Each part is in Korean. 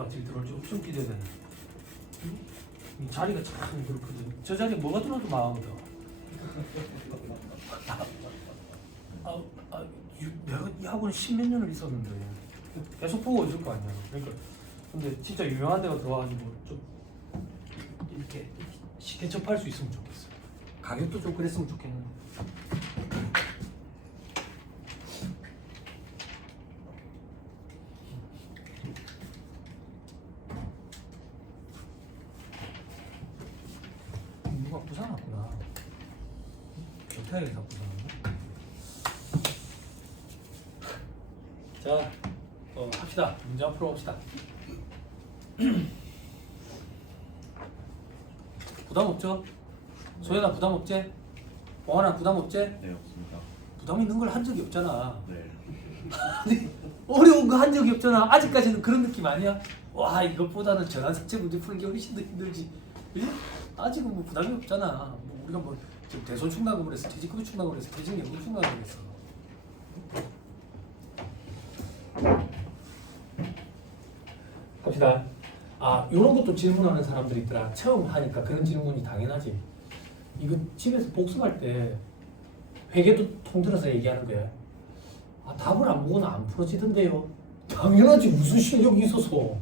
박질 들어올지 엄청 기대되네. 이 자리가 참 그렇거든. 저 자리에 뭐가 들어도 마음이 더. 내가 이 학원에 10몇 년을 있었는데 계속 보고 있을 거 아니야. 그러니까 근데 진짜 유명한 데가 들어와가지고 좀 이렇게 쉽게 접할 수 있으면 좋겠어. 가격도 좀 그랬으면 좋겠는데. 누가 부산 왔구나. 교태에서 부산 왔나? 자, 합시다. 문제 앞으로 봅시다. 부담 없죠? 소연아 부담 없지? 봉환아 부담 없지? 네, 없습니다. 부담 있는 걸 한 적이 없잖아. 네. 아니, 어려운 거 한 적이 없잖아. 아직까지는 그런 느낌 아니야? 와, 이것보다는 전환 색채 문제 풀기 훨씬 더 힘들지. 예? 아직은 뭐 부담이 없잖아. 뭐 우리가 뭐 지금 대손 충당금을 해서 퇴직급여 충당금을 해서 퇴직연금 충당금을 했어. 갑시다. 요런 것도 질문하는 사람들이 있더라. 처음 하니까 그런 질문이 당연하지. 이거 집에서 복습할 때 회계도 통틀어서 얘기하는 거야. 답을 안 보고는 안 풀어지던데요. 당연하지. 무슨 실력이 있어서.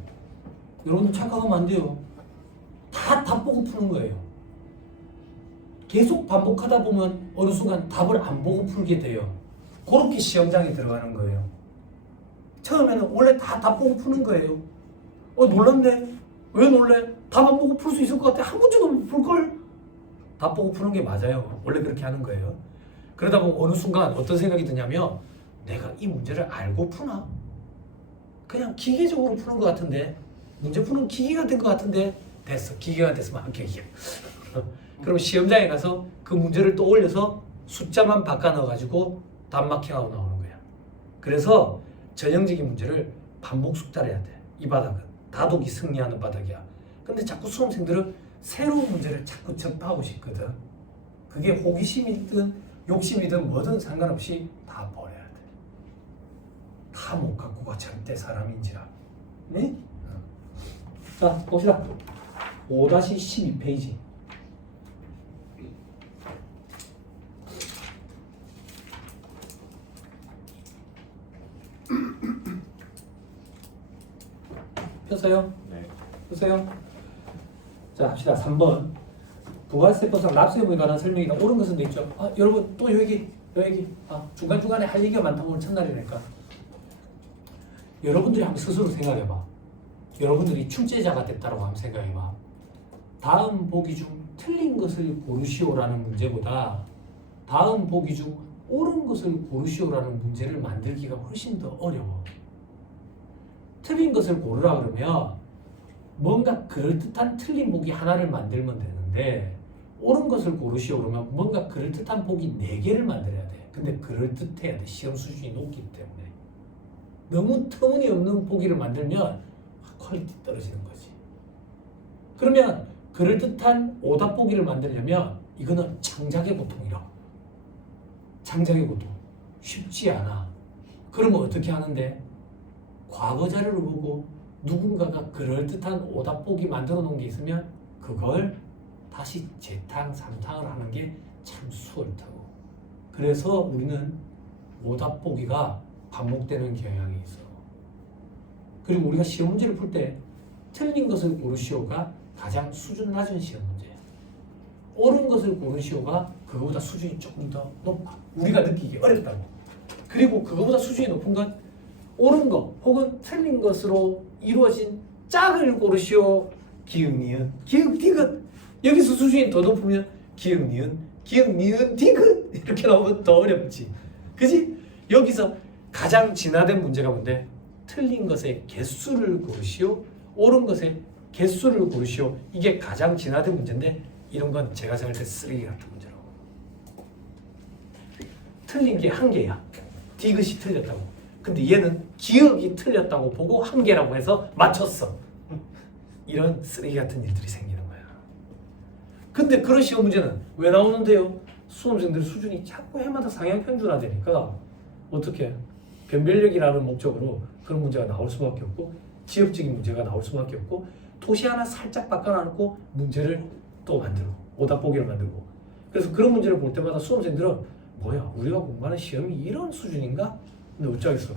여러분들 착각하면 안 돼요. 다 답 보고 푸는 거예요. 계속 반복하다 보면 어느 순간 답을 안 보고 풀게 돼요. 그렇게 시험장에 들어가는 거예요. 처음에는 원래 다 답 보고 푸는 거예요. 놀랐네. 왜 놀래? 답 안 보고 풀 수 있을 것 같아. 한 문제도 못 풀걸? 답 보고 푸는 게 맞아요. 원래 그렇게 하는 거예요. 그러다 보면 어느 순간 어떤 생각이 드냐면 내가 이 문제를 알고 푸나? 그냥 기계적으로 푸는 것 같은데 문제 푸는 기계가 된 것 같은데 됐어. 기계가 됐으면 합격이야. 그럼 시험장에 가서 그 문제를 또 올려서 숫자만 바꿔 넣어가지고 답마킹하고 나오는 거야. 그래서 전형적인 문제를 반복 숙달해야 돼. 이 바닥은 다독이 승리하는 바닥이야. 근데 자꾸 수험생들은 새로운 문제를 자꾸 접하고 싶거든. 그게 호기심이든 욕심이든 뭐든 상관없이 다 버려야 돼. 다 못 갖고 가 절대 사람인지라. 네? 자, 봅시다. 5-12페이지. 폈어요? 네. 폈어요? 자, 합시다. 3번. 부가세법상 납세의무에 관한 설명이다. 옳은 것은 돼 있죠? 여러분 또 요 얘기. 중간중간에 할 얘기가 많다 보면 첫날이니까. 여러분들이 한번 스스로 생각해봐. 여러분들이 출제자가 됐다고 한번 생각해봐. 다음 보기 중 틀린 것을 고르시오라는 문제보다 다음 보기 중 옳은 것을 고르시오라는 문제를 만들기가 훨씬 더 어려워. 틀린 것을 고르라 그러면 뭔가 그럴듯한 틀린 보기 하나를 만들면 되는데 옳은 것을 고르시오 그러면 뭔가 그럴듯한 보기 4개를 만들어야 돼. 근데 그럴듯해야 돼. 시험 수준이 높기 때문에. 너무 터무니없는 보기를 만들면 퀄리티 떨어지는 거지. 그러면 그럴듯한 오답 보기를 만들려면 이거는 창작의 고통이라고. 창작의 고통. 쉽지 않아. 그러면 어떻게 하는데? 과거 자료를 보고 누군가가 그럴듯한 오답 보기 만들어 놓은 게 있으면 그걸 다시 재탕, 삼탕을 하는 게 참 수월하고. 그래서 우리는 오답 보기가 반복되는 경향이 있어. 그리고 우리가 시험 문제를 풀 때 틀린 것을 고르시오가 가장 수준 낮은 시험 문제야. 옳은 것을 고르시오가 그거보다 수준이 조금 더 높아. 우리가 느끼기 어렵다고. 그리고 그거보다 수준이 높은 건 옳은 것 혹은 틀린 것으로 이루어진 짝을 고르시오. 기역, 니은, 기역, 디귿. 여기서 수준이 더 높으면 기역, 니은, 기역, 니은, 디귿 이렇게 나오면 더 어렵지. 그지? 여기서 가장 진화된 문제가 뭔데? 틀린 것의 개수를 고르시오. 옳은 것의 개수를 고르시오. 이게 가장 진화된 문제인데 이런 건 제가 생각할 때 쓰레기 같은 문제라고. 틀린 게 한 개야. 디귿이 틀렸다고. 근데 얘는 기억이 틀렸다고 보고 한 개라고 해서 맞췄어. 이런 쓰레기 같은 일들이 생기는 거야. 근데 그런 시험 문제는 왜 나오는데요? 수험생들 수준이 자꾸 해마다 상향 편준화되니까 어떻게 변별력이라는 목적으로 그런 문제가 나올 수밖에 없고 지엽적인 문제가 나올 수밖에 없고 토시 하나 살짝 바꿔놓고 문제를 또 만들고 오답 보기를 만들고 그래서 그런 문제를 볼 때마다 수험생들은 뭐야 우리가 공부하는 시험이 이런 수준인가? 근데 어쩌겠어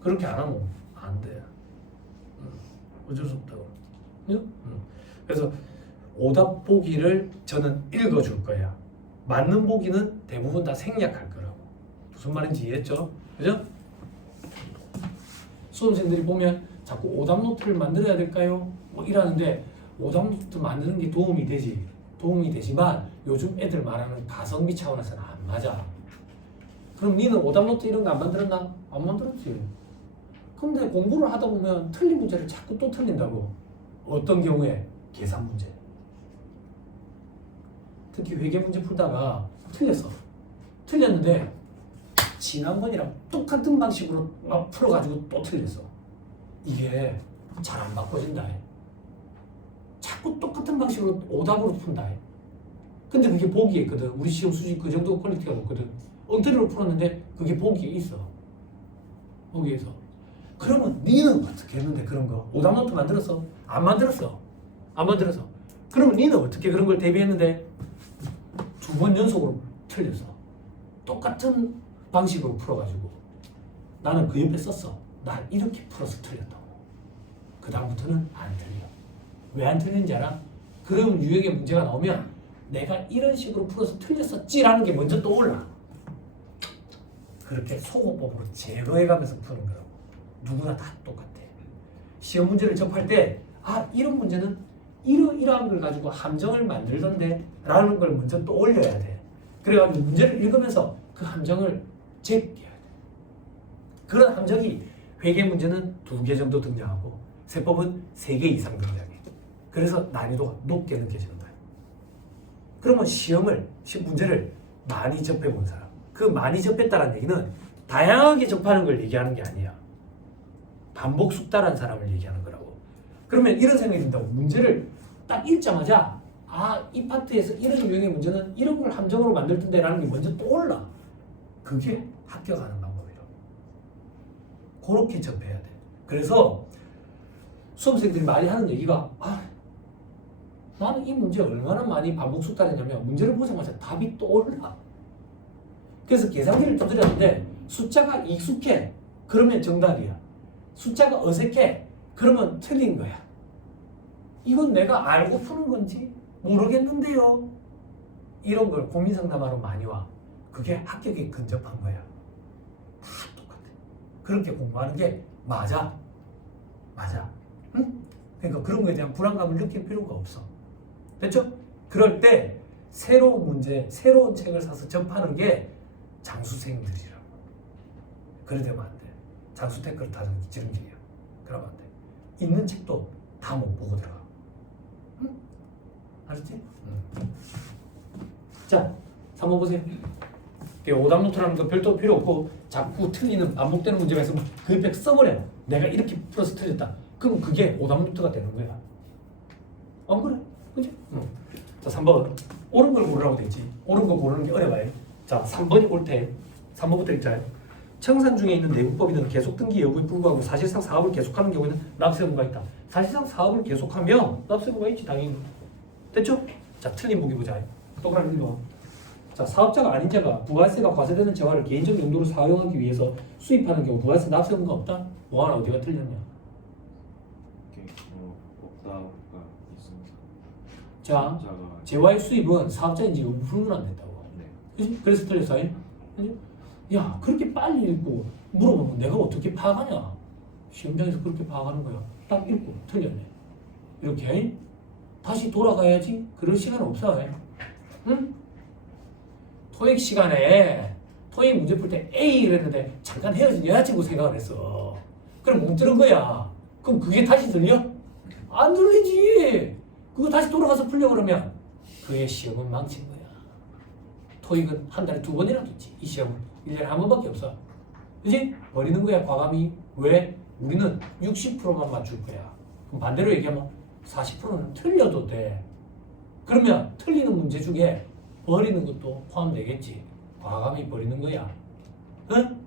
그렇게 안 하면 안 돼. 어쩔 수 없다고. 그래서 오답 보기를 저는 읽어줄 거야. 맞는 보기는 대부분 다 생략할 거라고. 무슨 말인지 이해했죠? 그죠? 수험생들이 보면 자꾸 오답 노트를 만들어야 될까요? 뭐 이러는데 오답 노트 만드는 게 도움이 되지만 요즘 애들 말하는 가성비 차원에서는 안 맞아. 그럼 니는 오답 노트 이런 거 안 만들었나? 안 만들었지. 근데 공부를 하다 보면 틀린 문제를 자꾸 또 틀린다고. 어떤 경우에? 계산 문제. 특히 회계 문제 풀다가 틀렸어. 틀렸는데 지난번이랑 똑같은 방식으로 막 풀어가지고 또 틀렸어. 이게 잘 안 바꿔진다. 자꾸 똑같은 방식으로 오답으로 푼다. 근데 그게 보기에 있거든. 우리 시험 수준이 그 정도 퀄리티가 높거든. 엉터리로 풀었는데 그게 보기에 있어. 보기에서. 그러면 니는 어떻게 했는데 그런 거? 오답 노트 만들었어? 안 만들었어. 그러면 니는 어떻게 그런 걸 대비했는데 2번 연속으로 틀렸어. 똑같은 방식으로 풀어가지고 나는 그 옆에 썼어. 난 이렇게 풀어서 틀렸다고. 그 다음부터는 안 틀려. 왜 안 틀리는지 알아? 그럼 유형의 문제가 나오면 내가 이런 식으로 풀어서 틀렸었지라는 게 먼저 떠올라. 그렇게 소거법으로 제거해가면서 푸는 거라고. 누구나 다 똑같아. 시험 문제를 접할 때 이런 문제는 이러한 걸 가지고 함정을 만들던데 라는 걸 먼저 떠올려야 돼. 그래가지고 문제를 읽으면서 그 함정을 제껴야 돼. 그런 함정이 회계 문제는 2개 정도 등장하고 세법은 3개 이상 등장해. 그래서 난이도가 높게 느껴진다. 그러면 문제를 많이 접해본 사람. 그 많이 접했다는 얘기는 다양하게 접하는 걸 얘기하는 게 아니야. 반복 숙달한 사람을 얘기하는 거라고. 그러면 이런 생각이 든다고. 문제를 딱 읽자마자 이 파트에서 이런 유형의 문제는 이런 걸 함정으로 만들 텐데 라는 게 먼저 떠올라. 그게 합격하는 방법이라고. 그렇게 접해야 돼. 그래서 수험생들이 많이 하는 얘기가 나는 이 문제 얼마나 많이 반복 숙달했냐면 문제를 보자마자 답이 떠올라. 그래서 계산기를 두드렸는데 숫자가 익숙해. 그러면 정답이야. 숫자가 어색해. 그러면 틀린 거야. 이건 내가 알고 푸는 건지 모르겠는데요. 이런 걸 고민 상담하러 많이 와. 그게 합격에 근접한 거야. 다 똑같아. 그렇게 공부하는 게 맞아. 응? 그러니까 그런 거에 대한 불안감을 느낄 필요가 없어. 됐죠? 그럴 때 새로운 문제, 새로운 책을 사서 접하는 게 장수생들이라고. 그래 되면 안 돼. 장수 태클을 타는 지름길이야. 그러면 안 돼. 있는 책도 다 못 보고 들어가. 응? 알았지? 응. 자, 3번 보세요. 오답 노트라는 거 별도 필요 없고 자꾸 틀리는 반복되는 문제가 있으면 그 옆에 써버려. 내가 이렇게 풀어서 틀렸다. 그럼 그게 오답 노트가 되는 거야. 안 그래? 그치? 응. 자, 3번. 옳은 걸 고르라고 되지. 옳은 거 고르는 게 어려워요. 자, 3번이 옳대. 3번부터 읽자요. 청산 중에 있는 내국법인은 계속 등기 여부에 불구하고 사실상 사업을 계속하는 경우에는 납세 의무가 있다. 사실상 사업을 계속하면 납세 의무가 있지 당연히. 됐죠? 자, 틀린 보기 보자. 똑같은 읽어. 자, 사업자가 아닌 자가 부가세가 과세되는 재화를 개인적 용도로 사용하기 위해서 수입하는 경우 부가세 납세 의무가 없다? 뭐 하나 어디가 틀렸냐? 없다가 있습니다. 자, 재화의 수입은 사업자인지 불문 안 된다고. 네. 그치? 그래서 틀렸어. 그치? 야, 그렇게 빨리 읽고 물어보면 내가 어떻게 파악하냐? 시험장에서 그렇게 파악하는 거야. 딱 읽고 틀렸네. 이렇게 다시 돌아가야지. 그럴 시간 없어. 응? 토익 시간에 토익 문제 풀 때 A 이랬는데 잠깐 헤어진 여자친구 생각을 했어. 그럼 못 들은 거야. 그럼 그게 다시 들려? 안 들리지. 그거 다시 돌아가서 풀려 그러면 그의 시험은 망친 거야. 토익은 한 달에 2번이라도 있지. 이 시험은 1년에 한 번밖에 없어. 그치? 버리는 거야 과감히. 왜? 우리는 60%만 맞출 거야. 그럼 반대로 얘기하면 40%는 틀려도 돼. 그러면 틀리는 문제 중에 버리는 것도 포함되겠지. 과감히 버리는 거야. 응?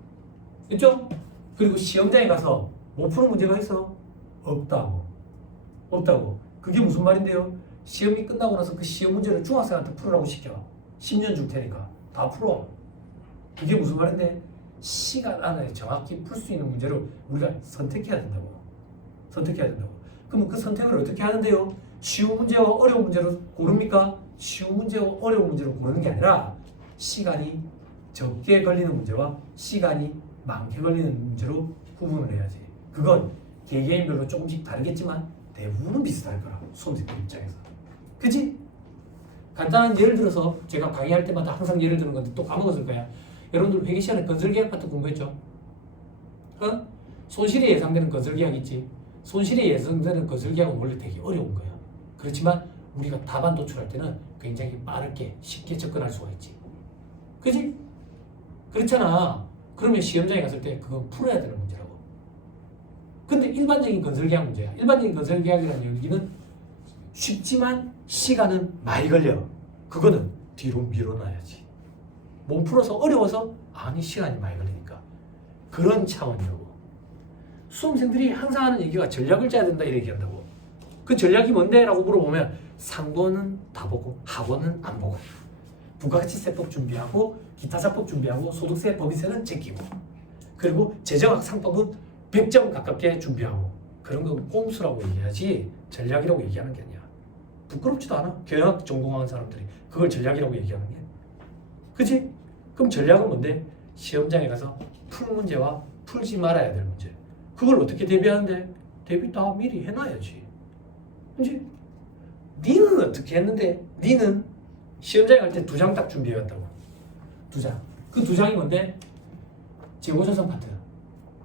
그렇죠? 그리고 시험장에 가서 못 푸는 문제가 있어. 없다고. 없다고. 그게 무슨 말인데요? 시험이 끝나고 나서 그 시험 문제를 중학생한테 풀으라고 시켜. 10년 줄 테니까 다 풀어. 그게 무슨 말인데? 시간 안에 정확히 풀 수 있는 문제를 우리가 선택해야 된다고. 선택해야 된다고. 그럼 그 선택을 어떻게 하는데요? 쉬운 문제와 어려운 문제로 고릅니까? 쉬운 문제와 어려운 문제로 고르는 게 아니라 시간이 적게 걸리는 문제와 시간이 많게 걸리는 문제로 구분을 해야지. 그건 개개인별로 조금씩 다르겠지만 대부분은 비슷할 거라. 수험생들 입장에서. 그치? 간단한 예를 들어서 제가 강의할 때마다 항상 예를 드는 건데 또 까먹었을 거야. 여러분들 회계 시간에 건설계약 파트 공부했죠? 어? 손실이 예상되는 건설계약 있지? 손실이 예상되는 건설계약은 원래 되게 어려운 거야. 그렇지만 우리가 답안 도출할 때는 굉장히 빠르게 쉽게 접근할 수가 있지. 그지? 그렇잖아. 그러면 시험장에 갔을 때 그건 풀어야 되는 문제라고. 근데 일반적인 건설계약 문제야. 일반적인 건설계약이라는 얘기는 쉽지만 시간은 많이 걸려. 그거는 뒤로 밀어놔야지. 못 풀어서 어려워서 아니 시간이 많이 걸리니까. 그런 차원이라고. 수험생들이 항상 하는 얘기가 전략을 짜야 된다 이렇게 얘기한다고. 그 전략이 뭔데? 라고 물어보면 상권은 다 보고 학원은 안 보고 부가가치세법 준비하고 기타사법 준비하고 소득세 법인세는 제끼고 그리고 재정학상법은 100점 가깝게 준비하고 그런 건 꼼수라고 얘기하지 전략이라고 얘기하는 게 아니야. 부끄럽지도 않아. 경영학 전공하는 사람들이 그걸 전략이라고 얘기하는 게. 그치? 그럼 전략은 뭔데? 시험장에 가서 풀 문제와 풀지 말아야 될 문제. 그걸 어떻게 대비하는데? 대비 다 미리 해놔야지. 그치? 니는 어떻게 했는데? 니는 시험장에 갈 때 2장 딱 준비해왔다고. 2장. 그 2장이 뭔데? 재고조선 파트.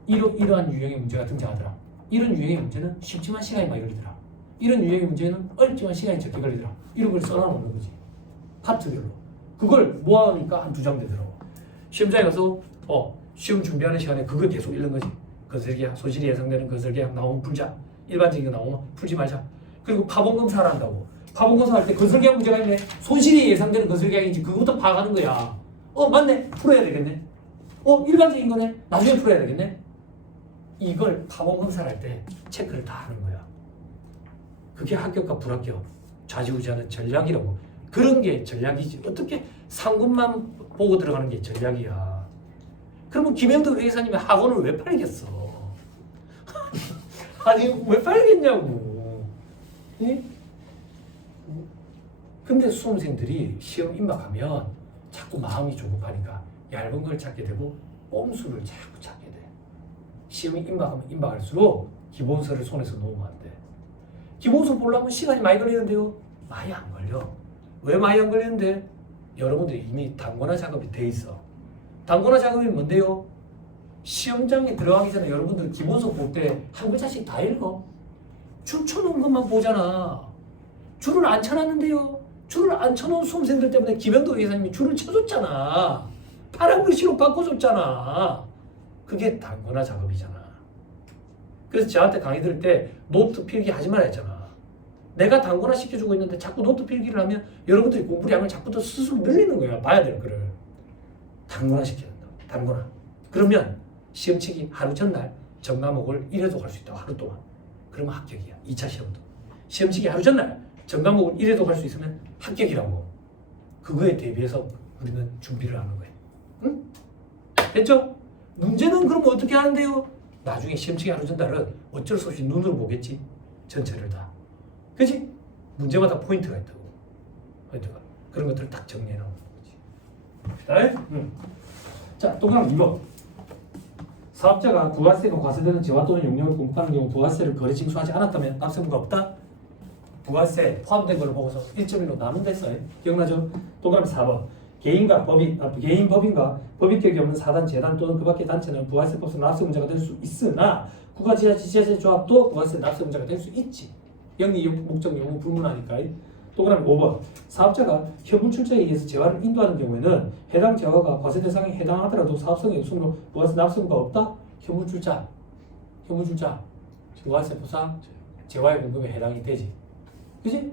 이러한 유형의 문제가 등장하더라. 이런 유형의 문제는 쉽지만 시간이 많이 걸리더라. 이런 유형의 문제는 어렵지만 시간이 적게 걸리더라. 이런 걸 써놔놓는 거지. 파트별로. 그걸 모아놓으니까 한 2장 되더라고. 시험장에 가서 시험 준비하는 시간에 그걸 계속 읽는 거지. 건설계약, 손실이 예상되는 건설계약 나오면 풀자. 일반적인 거 나오면 풀지 말자. 그리고 파본검사를 한다고. 파본검사 할 때 건설계약 문제가 있네. 손실이 예상되는 건설계약인지 그것부터 파악하는 거야. 맞네. 풀어야 되겠네. 일반적인 거네. 나중에 풀어야 되겠네. 이걸 파본검사를 할 때 체크를 다 하는 거야. 그게 합격과 불합격 좌지우지하는 전략이라고. 그런 게 전략이지. 어떻게 상금만 보고 들어가는 게 전략이야. 그러면 김영덕 회계사님이 학원을 왜 팔겠어? 아니 왜 팔겠냐고. 예? 근데 수험생들이 시험 임박하면 자꾸 마음이 조급하니까 얇은 걸 찾게 되고 꼼수를 자꾸 찾게 돼. 시험이 임박하면 임박할수록 기본서를 손에서 놓으면 안 돼. 기본서 보려면 시간이 많이 걸리는데요. 많이 안 걸려. 왜 많이 안 걸리는데? 여러분들이 이미 단권화 작업이 돼 있어. 단권화 작업이 뭔데요? 시험장에 들어가기 전에 여러분들 기본서 볼 때 한 글자씩 다 읽어. 줄 쳐놓은 것만 보잖아. 줄을 안 쳐놨는데요. 줄을 안 쳐놓은 수험생들 때문에 김영도 회사님이 줄을 쳐줬잖아. 파란 글씨로 바꿔줬잖아. 그게 단권화 작업이잖아. 그래서 저한테 강의 들을 때 노트 필기 하지 말라 했잖아. 내가 단권화 시켜주고 있는데 자꾸 노트 필기를 하면 여러분들이 공부량을 자꾸 더 스스로 늘리는 거야. 봐야 될 거를. 단권화 시켜야 된다. 단권화. 그러면 시험치기 하루 전날 전 과목을 1회독 할 수 있다고 하루 동안. 그러면 합격이야. 2차 시험도. 시험치기 하루 전날 전 과목을 1회독 할 수 있으면 합격이라고. 그거에 대비해서 우리는 준비를 하는 거예요. 응? 됐죠? 문제는 그럼 어떻게 하는데요? 나중에 시험치기 하루 전날은 어쩔 수 없이 눈으로 보겠지. 전체를 다. 그치? 문제마다 포인트가 있다고. 포인트가. 그런 것들을 딱 정리해 놓는 거지. 네? 자, 동그라미 2번. 사업자가 부가세가 과세되는 재화 또는 용역을 공급하는 경우 부가세를 거래 징수하지 않았다면 납세부가 없다? 부가세 포함된 걸 보고서 1.1로 나누면 됐어요. 기억나죠? 동그라미 4번. 개인과 법인, 개인 법인과 법인격이 없는 사단, 재단 또는 그 밖의 단체는 부가세법상 납세문제가 될 수 있으나 국가지자체, 지자체 조합도 부가세 납세문제가 될 수 있지. 영리, 목적, 용무 불문하니까. 동그라미 5번. 사업자가 현물 출자에 의해서 재화를 인도하는 경우에는 해당 재화가 과세 대상에 해당하더라도 사업성의 없으므로 부가세 납세부가 없다? 현물 출자. 부가세법상 재화의 공급에 해당이 되지. 그지?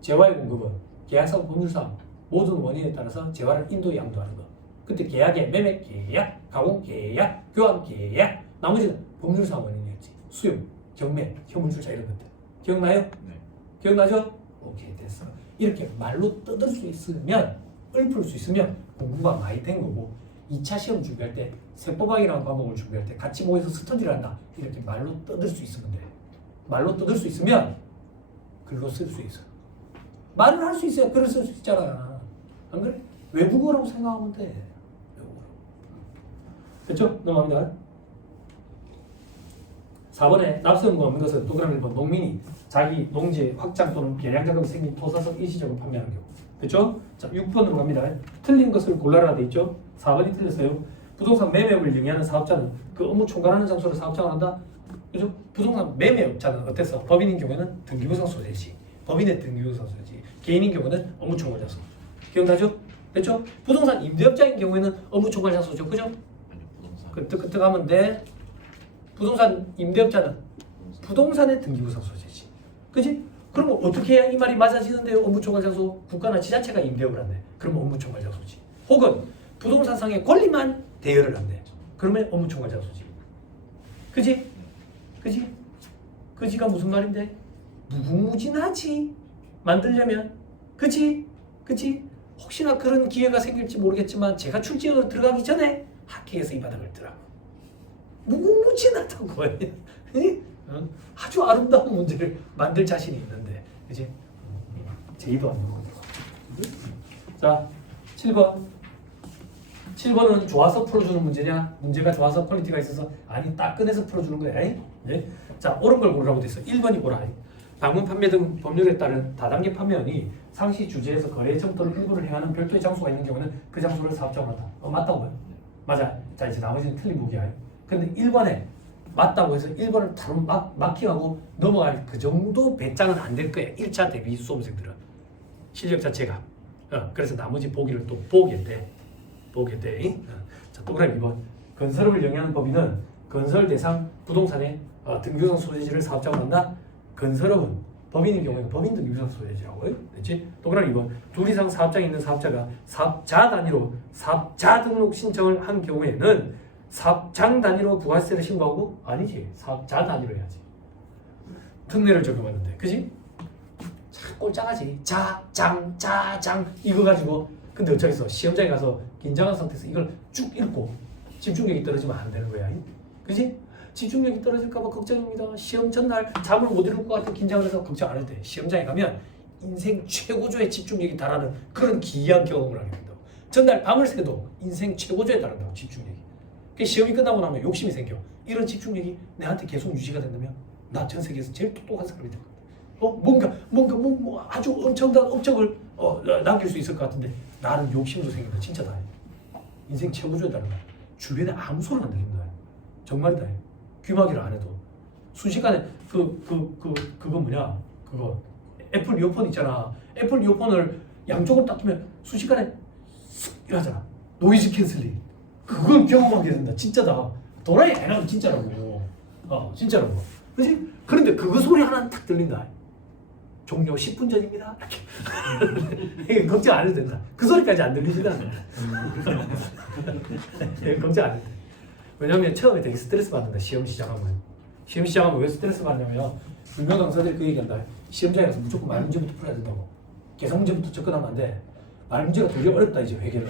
재화의 공급은 계약사고 법률상 모든 원인에 따라서 재화를 인도 양도하는 거. 그때 계약의 매매 계약, 가공 계약, 교환 계약, 나머지는 법률상 원인이었지. 수용. 경매, 현물출자 이런 것들. 기억나요? 네. 기억나죠? 오케이, 됐어. 이렇게 말로 떠들 수 있으면, 읊을 수 있으면 공부가 많이 된 거고 2차 시험 준비할 때 세법학이라는 과목을 준비할 때 같이 모여서 스터디를 한다. 이렇게 말로 떠들 수 있으면 돼. 말로 떠들 수 있으면 글로 쓸 수 있어. 말을 할 수 있어야 글을 쓸 수 있잖아. 안 그래? 외국어라고 생각하면 돼. 외국어. 됐죠? 넘어갑니다. 4번에 납세금과 없는 것은 동그라미 1번 농민이 자기 농지 확장 또는 개량 작업이 생긴 토사석 일시적으로 판매하는 경우. 됐죠? 자, 6번으로 갑니다. 틀린 것을 골라라 돼 있죠? 4번이 틀렸어요. 부동산 매매업을 영위하는 사업자는 그 업무 총괄하는 장소로 사업장을 한다. 그죠? 부동산 매매업자는 어땠어? 법인인 경우에는 등기부상 소재지. 법인의 등기부상 소재지. 개인인 경우는 업무 총괄 장소. 기억나죠? 됐죠? 부동산 임대업자인 경우에는 업무 총괄 장소죠. 그죠? 아니요, 부동산. 그때 가면 돼. 부동산 임대업자는 부동산의 등기부상 소재지. 그지? 그러면 어떻게 해야 이 말이 맞아지는데요? 업무총괄 장소 국가나 지자체가 임대업을 한대. 그러면 업무총괄 장소지. 혹은 부동산상의 권리만 대여를 한대. 그러면 업무총괄 장소지. 그지? 그지? 그지가 무슨 말인데? 무궁무진하지. 만들려면. 그지? 그지? 혹시나 그런 기회가 생길지 모르겠지만 제가 출제로 들어가기 전에 학회에서 이 바닥을 더라고. 무궁무진하다고 해. 응? 아주 아름다운 문제를 만들 자신이 있는데, 그지? 제의도 안 되고. 자, 7번. 7번은 좋아서 풀어주는 문제냐? 문제가 좋아서 퀄리티가 있어서 아니 따끈해서 풀어주는 거야. 네? 자, 옳은 걸 고르라고 돼 있어. 1번이 고라. 방문 판매 등 법률에 따른 다단계 판매원이 상시 주제에서 거래 청도를 일부를 행하는 별도의 장소가 있는 경우는 그 장소를 사업장으로 한다. 맞다고 봐요. 맞아. 자, 이제 나머지는 틀린 보기야. 근데 1번에 맞다고 해서 1번을 바로 마킹하고 넘어갈 그 정도 배짱은 안 될 거야. 1차 대비 수험생들은. 실력 자체가. 그래서 나머지 보기를 또 보게 돼. 자, 동그라미 2번. 건설업을 영위하는 법인은 건설 대상 부동산의 등기부상 소재지를 사업장으로 한다. 건설업은 법인인 경우에는 법인 등기부상 소재지라고요. 됐지? 동그라미 2번. 둘 이상 사업장이 있는 사업자가 사업자 단위로 사업자 등록 신청을 한 경우에는 사업장 단위로 부가세를 신고하고 아니지. 사업자 단위로 해야지. 특례를 적용하는데. 그지? 참 꼴짱하지. 자장 이거 가지고 근데 어쩌겠어. 시험장에 가서 긴장한 상태에서 이걸 쭉 읽고 집중력이 떨어지면 안 되는 거야. 그지? 집중력이 떨어질까 봐 걱정입니다. 시험 전날 잠을 못 이룰 것 같아 긴장을 해서 걱정 안 해도 돼. 시험장에 가면 인생 최고조의 집중력이 달하는 그런 기이한 경험을 하게 된다고. 전날 밤을 새도 인생 최고조에 달한다고 집중력이. 그 시험이 끝나고 나면 욕심이 생겨. 이런 집중력이 내한테 계속 유지가 된다면 나 전 세계에서 제일 똑똑한 사람이 될 거야. 뭔가 아주 엄청난 업적을 남길 수 있을 것 같은데 나는 욕심도 생긴다. 진짜 다 해. 인생 최고조에 달한다. 주변에 아무 소리가 안 들린다. 정말이다. 귀마개를 안 해도 순식간에 그거 뭐냐? 그거 애플 이어폰 있잖아. 애플 이어폰을 양쪽을 딱 끼면 순식간에 쓱 이러잖아. 노이즈 캔슬링. 그걸 경험하게 된다. 진짜다. 도라이 아니라도 진짜라고. 진짜라고. 그렇지? 그런데 그거 소리 하나는 딱 들린다. 종료 10분 전입니다. 이렇게. 걱정 안 해도 된다. 그 소리까지 안 들리지도 않아. 걱정 안 해도 돼. 왜냐면 처음에 되게 스트레스 받는다. 시험 시작하면 왜 스트레스 받냐면 유명 강사들이 그 얘기한다. 시험장에 가서 무조건 말 문제부터 풀어야 된다고. 계산 문제부터 접근하면 안 돼. 말 문제가 되게 어렵다 이제 회계는.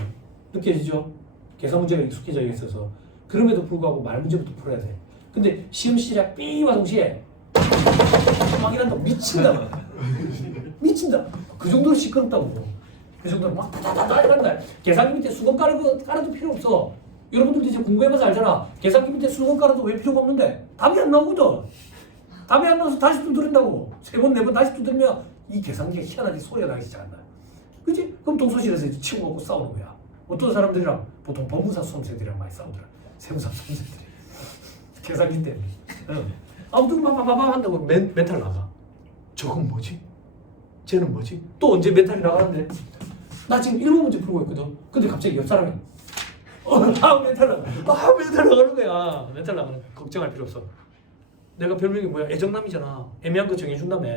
느껴지죠? 계산 문제가 익숙해져 있어서 그럼에도 불구하고 말 문제부터 풀어야 돼. 근데 시험 시작 삐와 동시에 막 이런다. 미친다. 그 정도로 시끄럽다고. 그 정도로 막 다다다다 이런다. 계산기 밑에 수건 깔아도 필요 없어. 여러분들도 이제 공부해봐서 알잖아. 계산기 밑에 수건 깔아도 왜 필요가 없는데 답이 안 나오거든. 답이 안 나와서 다시 두드린다고. 3번, 4번 다시 두드리면 이 계산기가 희한하게 소리가 나기 시작한다. 그치? 그럼 동서실에서 이제 치고 먹고 싸우는 거야. 어떤 사람들이랑 보통 법무사 수험생들이랑 많이 싸우더라. 세무사 수험생들이. 계산기 때문에. 아무튼 막 한다고 멘탈 나가. 저건 뭐지? 쟤는 뭐지? 또 언제 멘탈이 나가는데? 나 지금 1번 문제 풀고 있거든. 근데 갑자기 옆 사람이 멘탈 나가는 거야. 멘탈 나가는 거야. 걱정할 필요 없어. 내가 별명이 뭐야? 애정남이잖아. 애매한 거 정해준다며.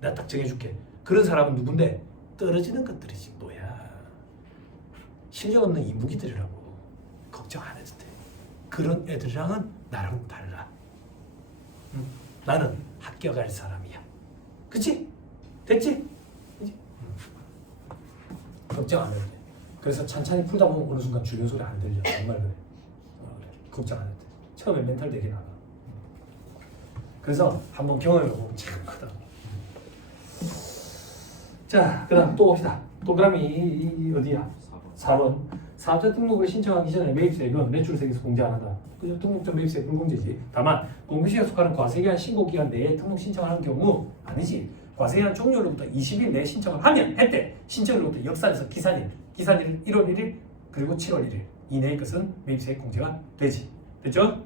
내가 딱 정해줄게. 그런 사람은 누군데? 떨어지는 것들이지 뭐야. 실력 없는 이무기들이라고. 걱정 안 해도 돼. 그런 애들이랑은 나랑 달라. 나는 합격할 사람이야. 그치? 됐지? 그치? 걱정 안 해도 돼. 그래서 찬찬히 풀다 보면 어느 순간 주변 소리 안 들려. 정말 그래. 그래. 걱정 안 해도 돼. 처음에 멘탈 되게 나가. 그래서 한번 경험해보면 재밌거든. 자, 그 다음 또 봅시다. 동그라미 이 어디야? 4번. 사업자 등록을 신청하기 전에 매입세액은 매출세액에서 공제 안 한다. 그죠? 등록전 매입세액 불공제지. 다만 공급시에 속하는 과세기한 신고기간 내에 등록 신청을 하는 경우 아니지. 과세기한 종료로부터 20일 내에 신청을 하면 혜택. 신청일로부터 역산해서 기산일 1월 1일 그리고 7월 1일 이내의 것은 매입세액 공제가 되지. 됐죠?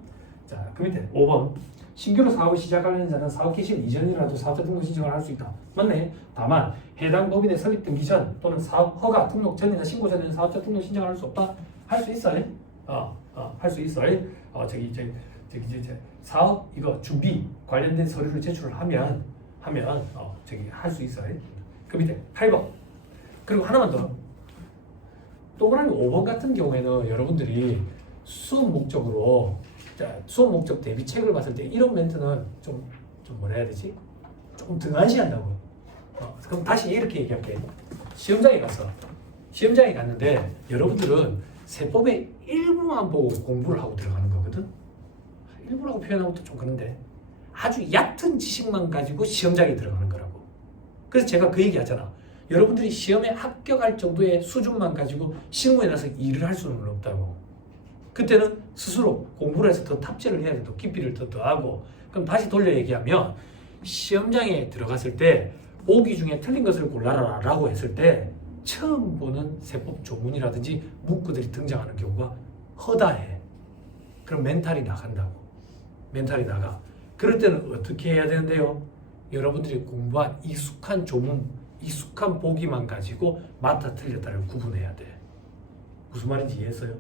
자, 그 밑에 5번. 신규로 사업을 시작하려는 자는 사업 개시 이전이라도 사업자 등록 신청을 할 수 있다. 맞네. 다만 해당 법인의 설립 등기 전 또는 사업 허가 등록 전이나 신고 전에는 사업자 등록 신청을 할 수 없다. 할 수 있어요. 할 수 있어요. 저기 사업 이거 준비 관련된 서류를 제출을 하면 저기 할 수 있어요. 그 밑에 8번. 그리고 하나만 더. 동그라미 5번 같은 경우에는 여러분들이 수업 목적으로 수업 목적 대비 책을 봤을 때 이런 멘트는 좀 뭐라 해야 되지? 좀 등한시한다고. 그럼 다시 이렇게 얘기할게. 시험장에 갔는데 여러분들은 세법의 일부만 보고 공부를 하고 들어가는 거거든. 일부라고 표현하면 좀 그런데 아주 얕은 지식만 가지고 시험장에 들어가는 거라고. 그래서 제가 그 얘기 하잖아. 여러분들이 시험에 합격할 정도의 수준만 가지고 실무에 나서 일을 할 수는 없다고. 그때는 스스로 공부를 해서 더 탑재를 해야 돼. 더 깊이를 더 더하고. 그럼 다시 돌려 얘기하면 시험장에 들어갔을 때 보기 중에 틀린 것을 골라라 라고 했을 때 처음 보는 세법 조문이라든지 문구들이 등장하는 경우가 허다해. 그럼 멘탈이 나간다고. 멘탈이 나가. 그럴 때는 어떻게 해야 되는데요? 여러분들이 공부한 익숙한 조문, 익숙한 보기만 가지고 맞다 틀렸다를 구분해야 돼. 무슨 말인지 이해했어요?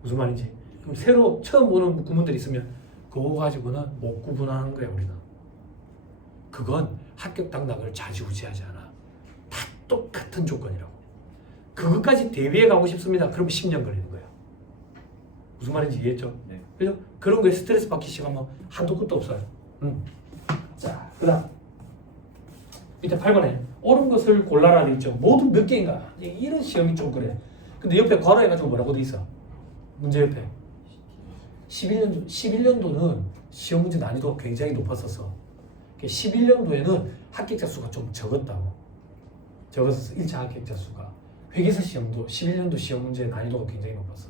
무슨 말인지? 그럼 새로 처음 보는 구문들이 있으면 그거 가지고는 못 구분하는 거야 우리는. 그건 합격 당락을 좌지우지하지 않아. 다 똑같은 조건이라고. 그것까지 대비해 가고 싶습니다. 그럼 10년 걸리는 거야. 무슨 말인지 이해했죠? 네. 그죠? 그런 거에 스트레스 받기 시작하면 한도 끝도 없어요. 자, 그 다음 밑에 8번에 옳은 것을 골라라 돼 있죠. 모두 몇 개인가? 이런 시험이 좀 그래. 근데 옆에 괄호해가지고 뭐라고 돼 있어? 문제 옆에 11년도는 시험 문제 난이도가 굉장히 높았었어. 11년도에는 합격자 수가 좀 적었다고. 적었어. 1차 합격자 수가. 회계사 시험도 11년도 시험 문제 난이도가 굉장히 높았어.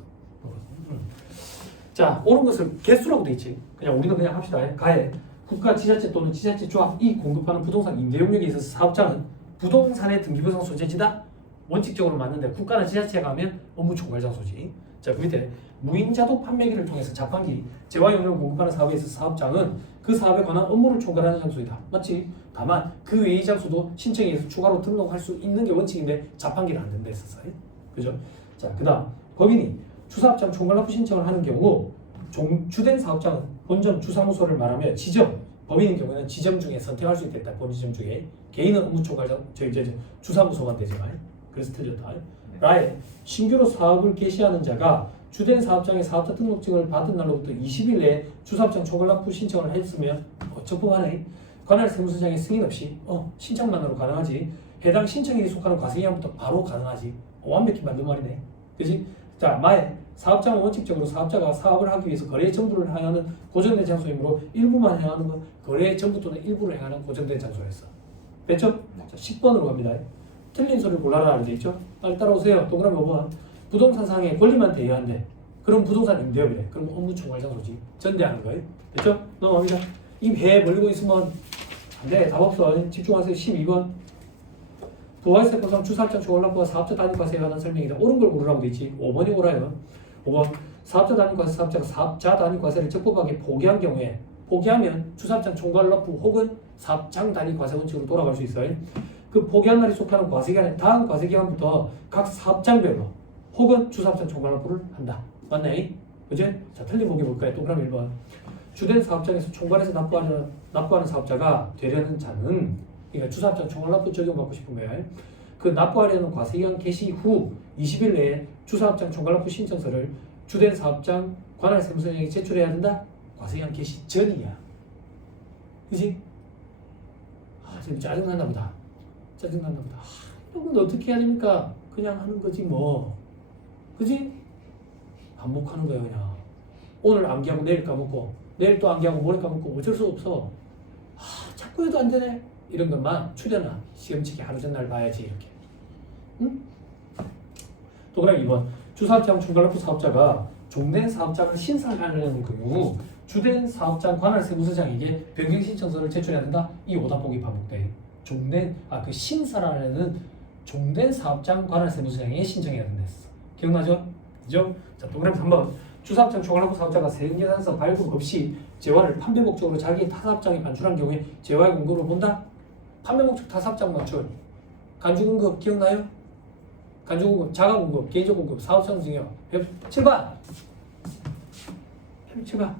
자, 옳은 것을 개수라고 돼 있지. 그냥 우리는 그냥 합시다. 가해. 국가, 지자체 또는 지자체 조합이 공급하는 부동산 임대 영역에 있어서 사업자는 부동산의 등기부상 소재지다. 원칙적으로 맞는데 국가나 지자체가 하면 업무 총괄 장소지. 자, 그 밑에 무인자동 판매기를 통해서 자판기, 재화 용료를 공급하는 사업에 있어서 사업장은 그 사업에 관한 업무를 총괄하는 장소이다. 맞지? 다만 그 외의 장소도 신청에 의해서 추가로 등록할 수 있는 게 원칙인데 자판기는 안 된다 했었어요. 그죠? 자, 그 다음 법인이 주사업장 총괄납부 신청을 하는 경우 주된 사업장은 본점 주사무소를 말하며 지점, 법인인 경우에는 지점 중에 선택할 수 있겠다. 본지점 중에 개인은 업무 총괄장 주사무소만 되지만 그래서 틀렸다. 라에 신규로 사업을 개시하는 자가 주된 사업장의 사업자 등록증을 받은 날로부터 20일 내에 주사업장 총괄납부 신청을 했으면 적법하네. 관할 세무서장의 승인 없이 신청만으로 가능하지. 해당 신청일에 속하는 과세기한부터 바로 가능하지. 완벽히 맞는 말이네. 그지? 자, 마에 사업장은 원칙적으로 사업자가 사업을 하기 위해서 거래 전부를 행하는 고정된 장소이므로 일부만 행하는 건 거래 전부 또는 일부를 행하는 고정된 장소였어. 됐죠? 자, 10번으로 갑니다. 틀린 소리를 골라라 돼 있죠? 빨리 따라오세요. 동그라미 5번. 부동산상의 권리만 대여한대. 그럼 부동산 임대업이래. 그럼 업무 총괄 장소지. 전대하는 거예요. 됐죠? 넘어갑니다. 이 배 벌리고 있으면 안 돼. 답 없어. 집중하세요. 12번. 부가세법상 주사업장 총괄납부와 사업자 단위과세에 관한 설명이다. 옳은 걸 고르라고 돼 있지. 5번이 옳아요. 5번. 사업자 단위과세 사업자가 사업자 단위과세를 적법하게 포기한 경우에 포기하면 주사업장 총괄납부 혹은 사업장 단위과세 원칙으로 돌아갈 수 있어요. 그 포기한 날에 속하는 과세기간에 다음 과세기간부터 각 사업장별로 혹은 주사업장 총괄납부를 한다. 맞네? 그죠? 자, 틀린 보기 볼까요? 동그라미 1번. 주된 사업장에서 총괄해서 납부하는 사업자가 되려는 자는 그러니까 주사업장 총괄납부 적용받고 싶은 거예요. 그 납부하려는 과세기간 개시 후 20일 내에 주사업장 총괄납부 신청서를 주된 사업장 관할 세무서장에게 제출해야 된다. 과세기간 개시 전이야. 그지? 지금 짜증난다 보다. 짜증난다 보다. 이런 건 어떻게 해야 됩니까? 그냥 하는 거지 뭐. 그지? 반복하는 거예요 그냥. 오늘 암기하고 내일 까먹고 내일 또 암기하고 모레 까먹고 어쩔 수 없어. 자꾸 해도 안 되네. 이런 것만 출연하. 시험치기 하루 전날 봐야지 이렇게. 응? 또 그럼 2번. 주사업장 총괄납부 사업자가 종된 사업장을 신설하려는 경우 주된 사업장 관할 세무서장에게 변경 신청서를 제출해야 된다. 이 오답보기 반복돼. 그 신설하려는 종된 사업장 관할 세무서장에게 신청해야 된다 했어. 기억나죠? 그죠? 자, 또 그럼 3번. 주사업장 총괄납부 사업자가 세금계산서 발급 없이 재화를 판매 목적으로 자기 타사업장에 반출한 경우에 재화의 공급을 본다. 판매 목적 타사업장 반출. 간주공급 기억나요? 간주공급, 자가공급, 개인적 공급, 사업성 증여. 7번. 7번.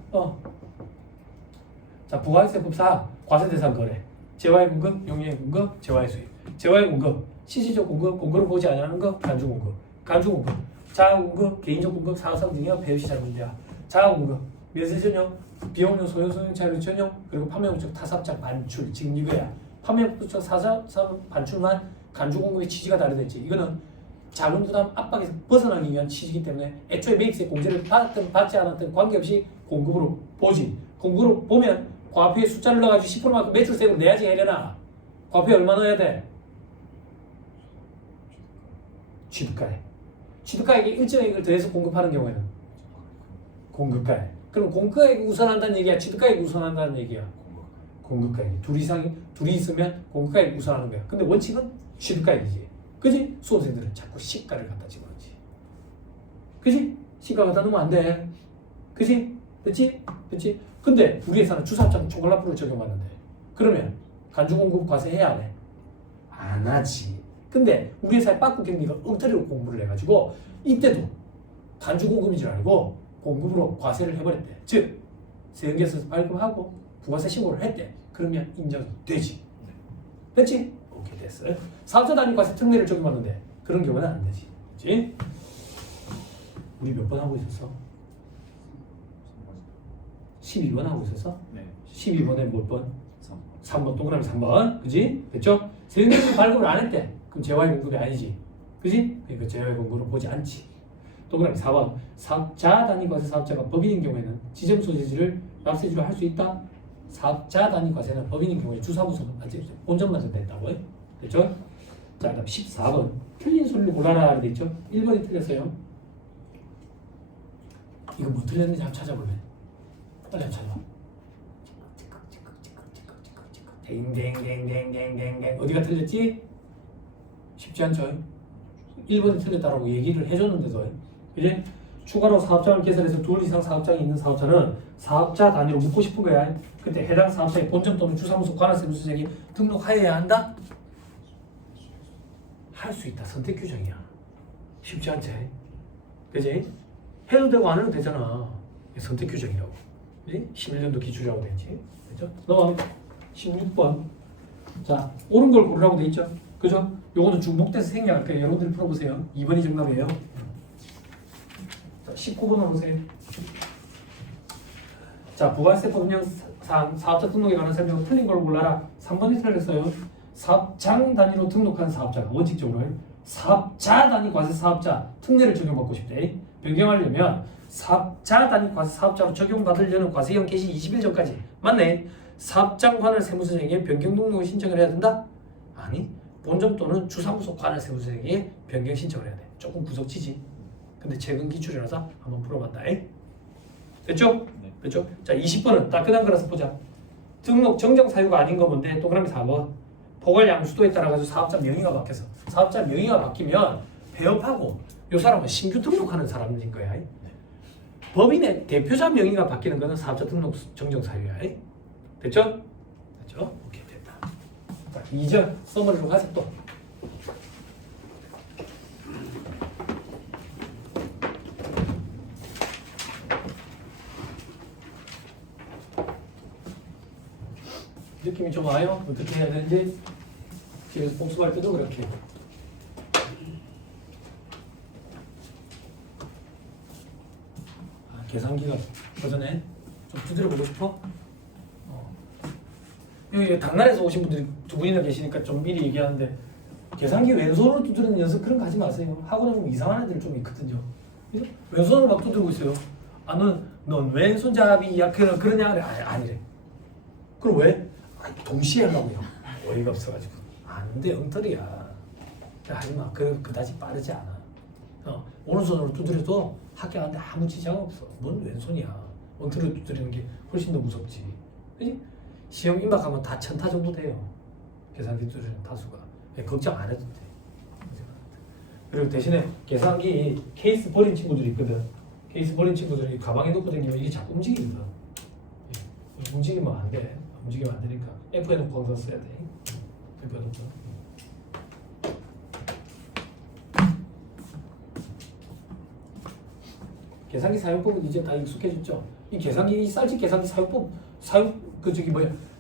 자, 부가세법상 과세대상 거래. 재화의 공급, 용의의 공급, 재화의 수입. 재화의 공급, 실질적 공급, 공급을 보지 않는 거, 간주공급. 간주공급, 자가공급, 개인적 공급, 사업성 증여, 배우시 잘못돼야. 자가공급, 면세 전용, 비용용, 소요, 소용차료 전용, 그리고 판매 목적 타사업장 반출. 지금 이거야. 판매 목적 사업장 반출만 간주공급의 취지가 다르댔지. 이거는 자금 부담 압박에서 벗어나기 위한 취지이기 때문에 애초에 매입세 공제를 받았든 받지 않았든 관계없이 공급으로 보지. 공급으로 보면 과표에 숫자를 넣어가지고 10%만큼 매출세금을 내야지 하려나. 과표에 얼마 넣어야 돼? 취득가액. 취득가액에 일정액을 더해서 공급하는 경우에는 공급가액. 그럼 공급가액이 우선한다는 얘기야? 취득가액이 우선한다는 얘기야? 공급가액. 둘이 있으면 공급가액이 우선하는 거야. 근데 원칙은 취득가액이지. 그지? 수험생들은 자꾸 시가를 갖다 집어넣지. 그지? 시가 갖다 놓으면 안 돼. 그지? 그치? 그치? 근데 우리 회사는 주사업장 총괄납부를 적용하는데 그러면 간주공급 과세 해야 안 해? 안 하지. 근데 우리 회사의 빠꾸 경리가 엉터리로 공부를 해가지고 이때도 간주공급인 줄 알고 공급으로 과세를 해버렸대. 즉 세금계에서 발급하고 부가세 신고를 했대. 그러면 인정되지. 됐지? 오케이 됐어요. 사업자 단위 과세 특례를 적용하는데 그런 경우는 안 되지. 그렇지? 우리 몇 번 하고 있었어? 12번 하고 있었어? 네. 12번에 몇 번? 3번. 3번 동그라미 3번. 그지? 됐죠? 세금계에서 발급을 안 했대. 그럼 재화의 공급이 아니지. 그지? 그러니까 재화의 공급을 보지 않지. 동그라미 4번. 사업자 단위 과세 사업자가 법인인 경우에는 지점 소재지를 납세지로 할 수 있다. 사업자 단위 과세는 법인인 경우에 주사무소는 본점만 된다고 해. 됐죠? 자, 그다음 14번. 틀린 소리를 골라라 돼 있죠? 1번이 틀렸어요. 이거 뭐 틀렸는지 한번 찾아볼래? 빨리 한번 찾아봐. 댕댕댕댕댕댕댕. 어디가 틀렸지? 쉽지 않죠? 1번이 틀렸다라고 얘기를 해줬는데도 그지? 추가로 사업장을 개설해서 둘 이상 사업장이 있는 사업자는 사업자 단위로 묻고 싶은 거야. 근데 해당 사업자의 본점 또는 주사무소 관할세무서장이 등록하여야 한다? 할 수 있다. 선택 규정이야. 쉽지 않지? 그지? 해도 되고 안 해도 되잖아. 선택 규정이라고. 그지? 11년도 기출이라고 되지. 그죠? 넘어갑니다. 16번. 자, 옳은 걸 고르라고 돼 있죠? 그죠? 요거는 중복돼서 생략할 거예요. 여러분들이 풀어보세요. 2번이 정답이에요. 자, 19번으로 보세요. 자, 부가세법 운영상 사업자 등록에 관한 설명 틀린 걸 골라라. 3번이 틀렸어요. 사업장 단위로 등록한 사업자가 원칙적으로 사업자 단위 과세 사업자 특례를 적용받고 싶대. 변경하려면 사업자 단위 과세 사업자로 적용받으려는 과세형 개시 20일 전까지 맞네. 사업장 관할 세무서장에게 변경 등록을 신청을 해야 된다? 아니, 본점 또는 주사무소 관할 세무서장에게 변경 신청을 해야 돼. 조금 구석지지. 근데 최근 기출이라서 한번 풀어봤다. 됐죠? 네. 됐죠? 자, 20번은 따끈한 거라서 보자. 등록 정정 사유가 아닌 거 뭔데? 동그라미 4번. 포괄 양수도에 따라 가지고 사업자 명의가 바뀌어서 사업자 명의가 바뀌면 폐업하고 이 사람은 신규 등록하는 사람인 거야. 법인의 대표자 명의가 바뀌는 거는 사업자 등록 정정 사유야. 됐죠? 됐죠? 오케이 됐다. 자, 2절 서머리로 가자 또. 느낌이 좀 와요? 어떻게 해야 되는지 집에서 복습할 때도 그렇게. 계산기가 그 전에 좀 두드려 보고 싶어? 여기 당나라에서 오신 분들이 두 분이나 계시니까 좀 미리 얘기하는데 계산기 왼손으로 두드리는 연습 그런 거 하지 마세요. 학원에 보면 이상한 애들 좀 있거든요. 그죠? 왼손으로 막 두드리고 있어요. 아, 넌 왼손잡이야 그러냐? 아니래. 그럼 왜? 아, 동시에 하려고요. 어이가 없어가지고. 안 돼, 엉터리야. 하지마. 그다지 빠르지 않아. 오른손으로 두드려도 합격하는데 아무 지장 없어. 넌 왼손이야. 엉터리로 두드리는 게 훨씬 더 무섭지. 그지? 시험 임박하면 다 1000타 정도 돼요. 계산기 두드리는 타수가. 걱정 안 해도 돼. 그리고 대신에 계산기 케이스 버린 친구들이 있거든. 케이스 버린 친구들이 가방에 넣고 다니면 이게 자꾸 움직이거든. 움직이면 안 돼. 움직이면 안 되니까 F에 놓고 항상 써야 돼. F에 놓고. 계산기 사용법은 이제 다 익숙해졌죠. 이 계산기 쌀집 계산기 사용법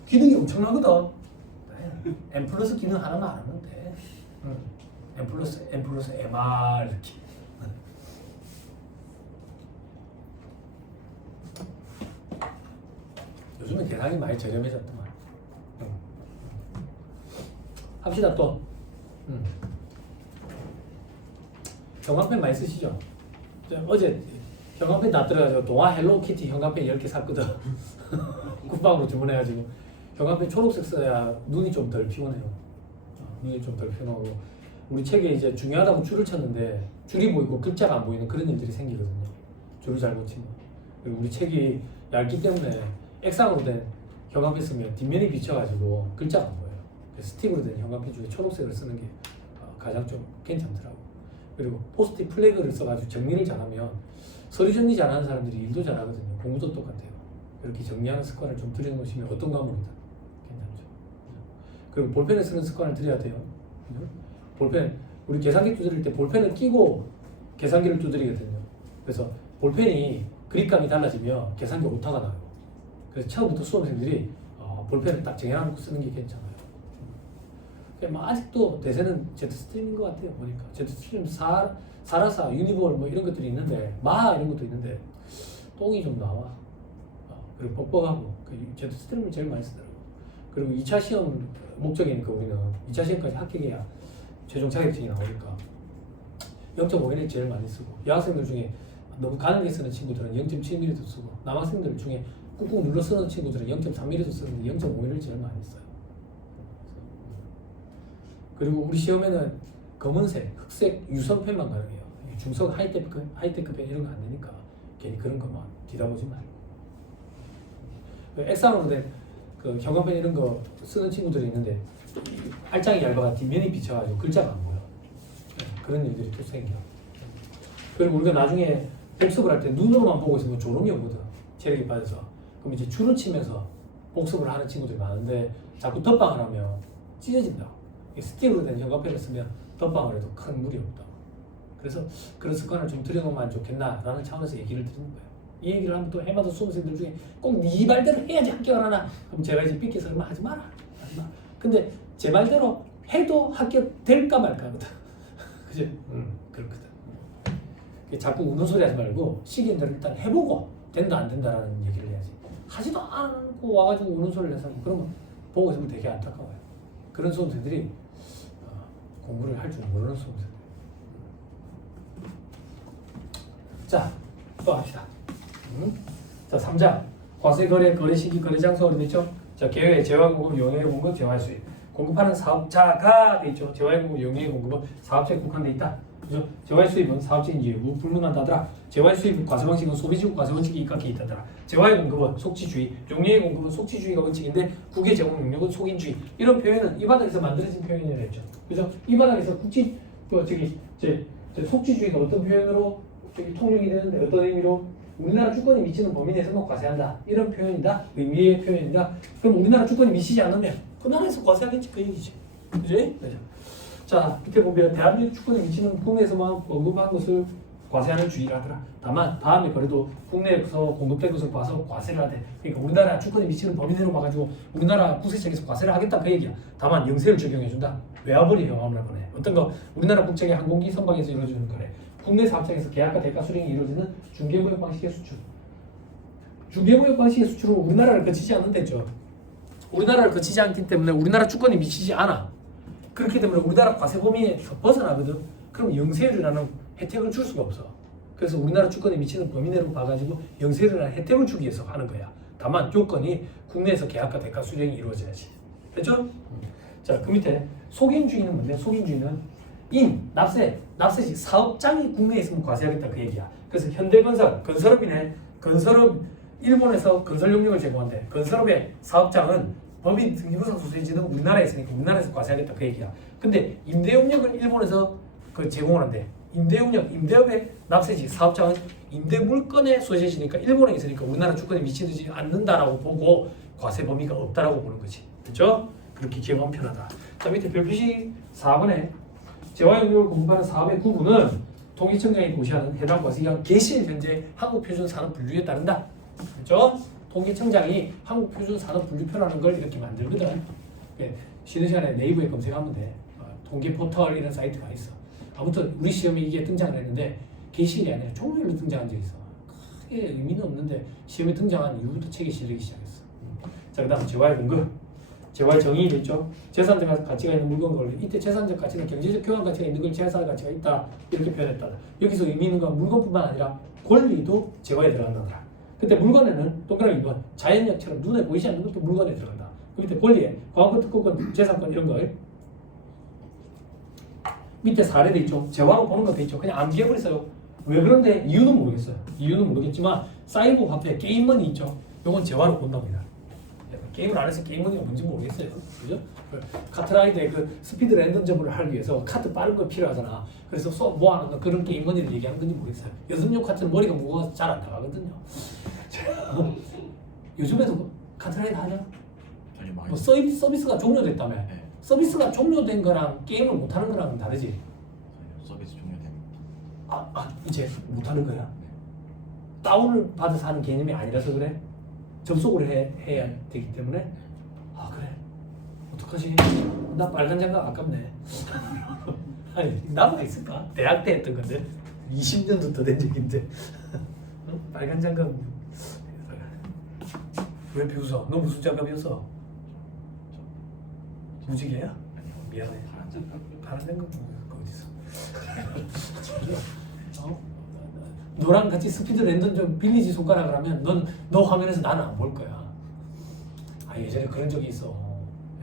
기능이 엄청나거든. M 플러스 기능 하나만 알면 돼. M 플러스 MR 이렇게. 요즘은 계산이 많이 저렴해졌더만. 합시다 또. 형광펜 많이 쓰시죠? 어제 형광펜 다 들어가지고 동화 헬로키티 형광펜 10개 샀거든. 쿠팡으로 주문해가지고 형광펜 초록색 써야 눈이 좀 덜 피곤해요. 눈이 좀 덜 피곤하고 우리 책에 이제 중요하다고 줄을 쳤는데 줄이 보이고 글자가 안 보이는 그런 일들이 생기거든요. 줄을 잘못 치면. 그리고 우리 책이 얇기 때문에 액상으로 된 형광펜 쓰면 뒷면이 비쳐가지고 글자가 안 보여요. 그래서 스틱으로 된 형광펜 중에 초록색을 쓰는 게 가장 좀 괜찮더라고. 그리고 포스트잇 플래그를 써가지고 정리를 잘하면 서류 정리 잘하는 사람들이 일도 잘하거든요. 공부도 똑같아요. 이렇게 정리하는 습관을 좀 들여놓으시면 어떤 과목이든 괜찮죠. 그리고 볼펜을 쓰는 습관을 들여야 돼요. 볼펜, 우리 계산기 두드릴 때 볼펜을 끼고 계산기를 두드리거든요. 그래서 볼펜이 그립감이 달라지면 계산기 오타가 나요. 그래서 처음부터 수험생들이 볼펜을 딱 정해놓고 쓰는 게 괜찮아요. 뭐 아직도 대세는 제트스트림인 것 같아요. 보니까 제트스트림, 사라사, 유니볼 뭐 이런 것들이 있는데 마 이런 것도 있는데 똥이 좀 나와. 그리고 뻑뻑하고 제트스트림을 제일 많이 쓰더라고요. 그리고 2차 시험 목적이니까 우리는 2차 시험까지 합격해야 최종 자격증이 나오니까 0.5mm 제일 많이 쓰고 여학생들 중에 너무 가늘게 쓰는 친구들은 0.7mm도 쓰고 남학생들 중에 꾹꾹 눌러 쓰는 친구들은 0.3mm도 쓰는데 0.5mm를 제일 많이 써요. 그리고 우리 시험에는 검은색, 흑색, 유선펜만 가능해요. 중성 하이테크 펜 이런 거 안 되니까 괜히 그런 거만 뒤다보지 말고. 액상으로 된 그 형광펜 이런 거 쓰는 친구들이 있는데 알짱이 얇아가 뒷면이 비쳐가지고 글자가 안 보여. 그런 일들이 또 생겨. 그리고 우리가 나중에 복습을 할 때 눈으로만 보고 있으면 졸음이 오거든. 체력이 빠져서. 그럼 이제 줄을 치면서 복습을 하는 친구들이 많은데 자꾸 덧방을 하면 찢어진다. 스틱으로 된 형광펜을 쓰면 덧방을 해도 큰 무리 없다. 그래서 그런 습관을 좀 들여놓으면 좋겠나라는 차원에서 얘기를 드리는 거예요. 이 얘기를 하면 또 해마다 수험생들 중에 꼭 네 말대로 해야지 합격을 하나? 그럼 제가 이제 삐끼서 그러면 하지 마라. 근데 제 말대로 해도 합격될까 말까거든. 그죠? 그렇거든. 자꾸 우는 소리 하지 말고 시기인들 일단 해보고 된다 안 된다라는 얘기를 해야지. 하지도 않고 와가지고 우는 소리를 해서 그러면 보고 있으면 되게 안타까워요. 그런 수험생들이 공부를 할 줄 모르는 수험생들. 자, 또 합시다. 자, 3장. 과세 거래, 거래 시기, 거래 장소 어디있죠? 자, 개회, 재화 공급, 용해 공급, 재화 수입. 공급하는 사업자가 돼 있죠. 재화 공급, 용해 공급은 사업자에 국한돼 있다. 그죠? 재화 수입은 사업적인 이유 불문한다더라. 재화 수입 과세 방식은 소비지구 과세 원칙이 입각해 있다더라. 재화의 공급은 속지주의, 용해의 공급은 속지주의가 원칙인데 국의 제공 능력은 속인주의. 이런 표현은 이 바닥에서 만들어진 표현이라 했죠. 그죠? 이 바닥에서 속지주의가 어떤 표현으로 통용이 되는데 어떤 의미로 우리나라 주권이 미치는 범위 내에서만 과세한다. 이런 표현이다. 의미의 표현이다. 그럼 우리나라 주권이 미치지 않으면 그 나라에서 과세하겠지 그 얘기지. 그지? 그죠? 자, 밑에 보면 대한민국 주권이 미치는 국내에서만 언급한 것을 과세하는 주의를 하더라. 다만 다음에 그래도 국내에서 공급된 것을 봐서 과세를 하되 그러니까 우리나라 주권이 미치는 범위 내로 봐가지고 우리나라 국세청에서 과세를 하겠다 그 얘기야. 다만 영세를 적용해준다. 외화벌이 경험을 보내. 어떤 거 우리나라 국적의 항공기 선박에서 이루어지는 거래. 국내 사업장에서 계약과 대가 수령이 이루어지는 중개무역 방식의 수출. 중개무역 방식의 수출은 우리나라를 거치지 않는 데죠. 우리나라를 거치지 않기 때문에 우리나라 주권이 미치지 않아. 그렇기 때문에 우리나라 과세 범위에서 벗어나거든. 그럼 영세율이라는 혜택을 줄 수가 없어. 그래서 우리나라 주권에 미치는 범위 내로 봐가지고 영세율이라는 혜택을 주기 위해서 하는 거야. 다만 요건이 국내에서 계약과 대가 수령이 이루어져야지. 됐죠? 자, 그 밑에 속인주의는 뭔데? 속인주의는 납세지 사업장이 국내에 있으면 과세하겠다 그 얘기야. 그래서 현대건설, 건설업이네. 건설업 일본에서 건설 용역을 제공한대. 건설업의 사업장은 법인 등기부상 소재지는 우리나라에 있으니까 우리나라에서 과세하겠다 그 얘기야. 근데 임대용역을 일본에서 그 제공을 한대. 임대업의 납세지 사업장은 임대 물건의 소재지니까 일본에 있으니까 우리나라 주권에 미치지 않는다라고 보고 과세 범위가 없다라고 보는 거지. 그렇죠? 그렇게 기억하면 편하다. 자, 밑에 별표시 4번에 재화용역을 공부하는 사업의 구분은 통계청장이 고시하는 해당 과세기간 개시일 현재 한국표준산업분류에 따른다. 그렇죠? 통계청장이 한국표준산업분류표라는 걸 이렇게 만들거든. 예, 쉬는 시간에 네이버에 검색하면 돼. 통계 포털 이런 사이트가 있어. 아무튼 우리 시험에 이게 등장을 했는데 개시일이 아니라 종료일로 등장한 적이 있어. 크게 의미는 없는데 시험에 등장한 이후부터 책에 실리기 시작했어. 자, 그 다음 재화의 근거. 재화의 정의이 있죠. 재산적 가치가 있는 물건 권리. 이때 재산적 가치는 경제적 교환 가치가 있는 걸 재산 가치가 있다 이렇게 표현했다. 여기서 의미 있는 건 물건뿐만 아니라 권리도 재화에 들어간다. 그때 물건에는 동그라미 2번 자연력처럼 눈에 보이지 않는 것도 물건에 들어간다. 그 밑에 권리에 과거권, 특허권, 재산권 이런 거 밑에 사례도 있죠. 재화로 보는 것도 있죠. 그냥 암기해버렸어요. 왜 그런데 이유는 모르겠어요. 이유는 모르겠지만 사이버 화폐 게임머니 있죠. 이건 재화로 본답니다. 게임을 안 해서 게임머니가 뭔지 모르겠어요. 그죠? 카트라이더의 그 스피드 랜덤 점을 하기 위해서 카트 빠른 거 필요하잖아. 그래서 모아놓은 거 그런 게임머니를 얘기하는 건지 모르겠어요. 여성용 카트는 머리가 무거워서 잘 안 나가거든요. 요즘에도 카트라이더 하냐? 아니 많이. 뭐 서비스가 종료됐다며. 네. 서비스가 종료된 거랑 게임을 못하는 거랑 다르지. 아니요, 서비스 종료됩니다. 이제 못하는 거야? 다운을 받아서 하는 개념이 아니라서 그래? 접속을 해야 되기 때문에? 아 그래? 어떡하지? 나 빨간 장갑 아깝네. 아니 나무가 있을까? 대학 때 했던 건데 20년도 더 된 적인데 빨간 장갑 왜 비웃어? 너 무슨 장갑이었어? 무지개야? 아니요, 미안해. 파란 장갑. 파란 장갑 어디서? 너랑 같이 스피드 랜덤 좀 빌리지 손가락을 하면 너 화면에서 나는 안 볼 거야. 예전에 그런 적이 있어.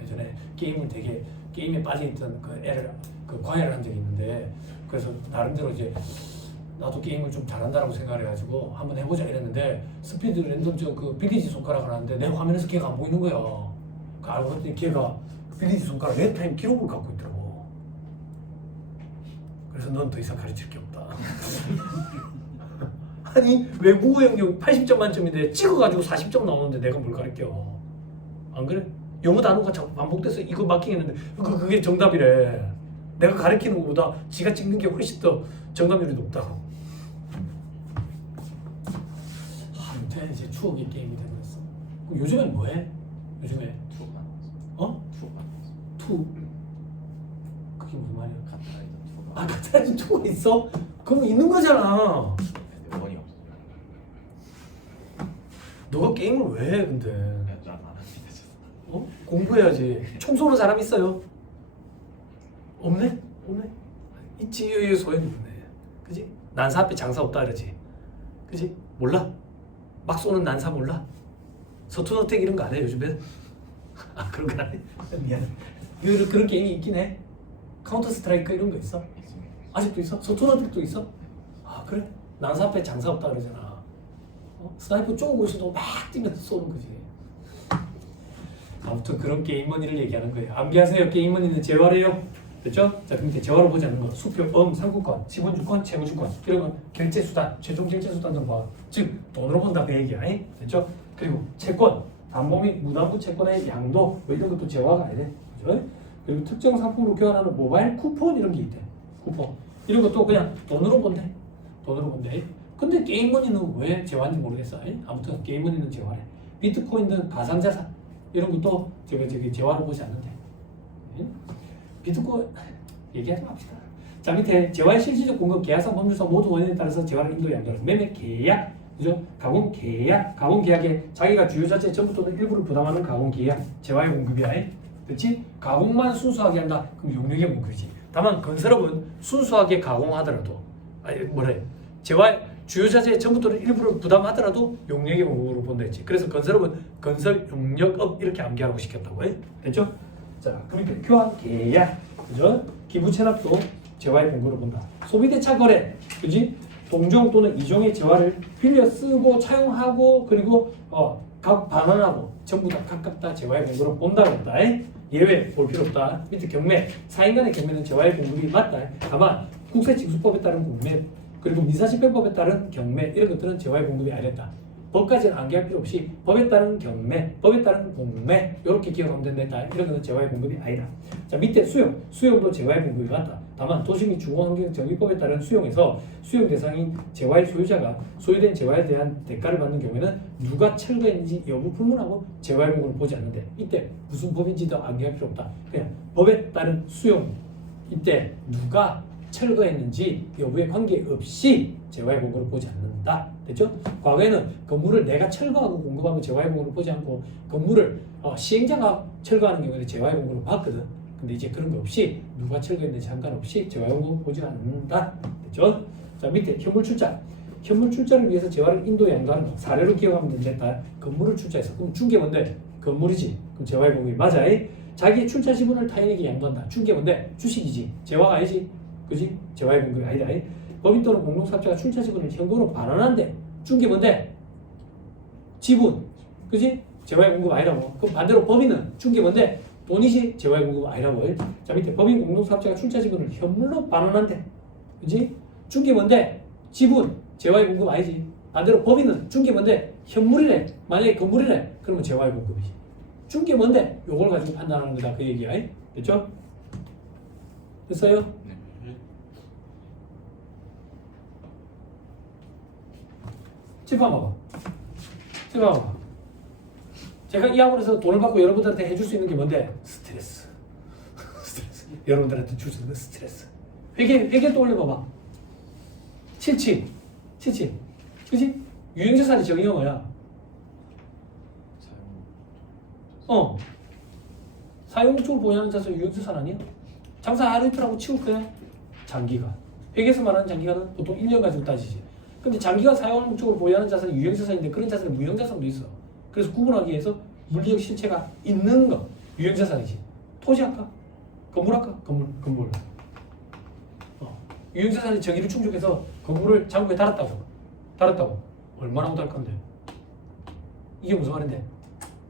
예전에 게임에 빠져있던 그 애를 과외를 한 적이 있는데 그래서 나름대로 이제 나도 게임을 좀 잘한다라고 생각을 해가지고 한번 해보자 이랬는데 스피드 랜덤 그 빌리지 손가락을 하는데 내 화면에서 걔가 안 보이는 거야. 그 알고 봤더니 걔가 빌리지 손가락 랩타임 기록을 갖고 있더라고. 그래서 넌 더 이상 가르칠 게 없다. 아니 외국어 영역 80점 만점인데 찍어가지고 40점 나오는데 내가 뭘 가르쳐? 안 그래? 영어 단어가 자꾸 반복돼서 이거 마킹했는데 그게 정답이래. 내가 가르치는 것보다 지가 찍는 게 훨씬 더 정답률이 높다고. 아무튼 이제 추억의 게임이 되버렸어. 그럼 요즘엔 뭐해? 요즘에 투가 투? 그게 무슨 말이야? 카트라이더 투가. 카트라이더 투가 있어? 그럼 있는 거잖아. 원이 없어요. 너가 게임을 왜 해 근데? 안 합니다. 공부해야지. 총 쏘는 사람 있어요? 없네? 있지. 소연이 없네. 그지? 난사 앞에 장사 없다 그러지. 그지? 몰라? 막 쏘는 난사 몰라? 서툰어택 이런 거 안 해 요즘엔? 그런 거 안 해? 미안해. 그런 게임이 있긴 해. 카운터 스트라이크 이런 거 있어? 있습니다. 아직도 있어? 서툰어택도 있어? 그래? 난사 앞에 장사 없다 그러잖아. 스나이퍼 쪼고 있어도 막 뛰면서 쏘는 거지. 아무튼 그런 게임머니를 얘기하는 거예요. 암기하세요. 게임머니는 재화래요. 됐죠? 자, 그럼 밑에 재화로 보지 않는 거. 수표, 상품권, 지분주권, 채무주권 이런 건 결제수단, 최종 결제수단 좀 봐. 즉 돈으로 본다 그 얘기야. 됐죠? 그리고 채권, 담보 및 무담보 채권의 양도 뭐 이런 것도 재화가 아니래. 그죠? 그리고 특정 상품으로 교환하는 모바일 쿠폰 이런 게 있대. 쿠폰 이런 것도 그냥 돈으로 본대. 근데 게임머니는 왜 재화인지 모르겠어. 아무튼 게임머니는 재화래. 비트코인 등 가상자산 이런 것도 저기 재화로 보지 않는데. 비트코인 얘기하지 맙시다. 자, 밑에 재화의 실질적 공급, 계약상, 법률상 모두 원인에 따라서 재화를 인도에 양도하는 매매 계약 그죠? 가공계약, 가공계약에 자기가 주요 자체 전부 또는 일부를 부담하는 가공계약, 재화의 공급이야. 그렇지? 가공만 순수하게 한다. 그럼 용역의 공급이지. 다만 건설업은 순수하게 가공하더라도 아니 뭐래? 재화 주요 자재 전부 또는 일부를 부담하더라도 용역의 공급으로 본다 했지. 그래서 건설업은 건설 용역업 이렇게 암기하라고 시켰다고. 됐죠? 자, 그럼 이제 교환 계약, 그죠? 기부 체납도 재화의 공급으로 본다. 소비대차 거래, 그지? 동종 또는 이종의 재화를 빌려 쓰고 차용하고 그리고 각 반환하고 전부 다 각각 다 재화의 공급으로 본다 그랬다. 예외 볼 필요 없다. 밑에 경매, 사인 간의 경매는 재화의 공급이 맞다. 다만 국세징수법에 따른 공매 그리고 민사집행법에 따른 경매 이런 것들은 재화의 공급이 아니었다. 법까지는 암기할 필요 없이 법에 따른 경매, 법에 따른 공매 이렇게 기억하면 된다. 이런 것은 재화의 공급이 아니다. 자 밑에 수용, 수용도 재화의 공급이 맞다. 다만 도시 및 중앙환경정비법에 따른 수용에서 수용 대상인 재화의 소유자가 소유된 재화에 대한 대가를 받는 경우에는 누가 철거했는지 여부 불문하고 재화의 공급을 보지 않는데 이때 무슨 법인지도 암기할 필요 없다. 그냥 법에 따른 수용 이때 누가 철거했는지 여부에 관계없이 재화의 공급을 보지 않는다. 됐죠? 과거에는 건물을 내가 철거하고 공급하면 재화의 공급을 보지 않고 건물을 시행자가 철거하는 경우에는 재화의 공급을 봤거든. 근데 이제 그런 거 없이 누가 철거했는지 상관없이 재화의 공급을 보지 않는다. 됐죠? 자 밑에 현물 출자. 현물 출자를 위해서 재화를 인도 양도하는 거 사례로 기억하면 된다. 건물을 출자해서 그럼 중개 뭔데? 건물이지. 그럼 재화의 공급이 맞아. 자기의 출자 지분을 타인에게 양도한다. 중개 뭔데? 주식이지. 재화가 아니지. 그지? 재화의 공급이 아니다. 법인 또는 공동사업자가 출자 지분을 현금으로 반환한대. 중개 뭔데? 지분. 그지? 재화의 공급 아니라고. 그럼 반대로 법인은 중개 뭔데? 돈이지. 재화의 공급 아니라고. 자 밑에 법인 공동사업자가 출자 지분을 현물로 반환한대. 그지? 중개 뭔데? 지분. 재화의 공급 아니지. 반대로 법인은 중개 뭔데? 현물이래. 만약에 건물이래. 그러면 재화의 공급이지. 중개 뭔데? 요걸 가지고 판단하는 거다. 그 얘기야. 됐죠? 됐어요? 네. 찝어 봐봐. 찝어 봐봐. 제가 이 학원에서 돈을 받고 여러분들한테 해줄 수 있는 게 뭔데? 스트레스. 스트레스. 여러분들한테 줄 수 있는 스트레스. 회계 또 올려봐봐. 77. 그지? 유형자산의 정의가 뭐야? 사용 목적을 보유하는 자산 유형자산 아니야? 장사 하루 이틀하고 치울 거야? 장기간. 회계에서 말하는 장기간은 보통 1년 가지고 따지지. 근데 장기간 사용할 목적으로 보유하는 자산은 유형자산인데 그런 자산은 무형자산도 있어. 그래서 구분하기 위해서 물리적 실체가 있는 거 유형자산이지. 토지 할까? 건물 할까? 건물. 유형자산의 정의를 충족해서 건물을 장부에 달았다고. 얼마나 못할 건데? 이게 무슨 말인데?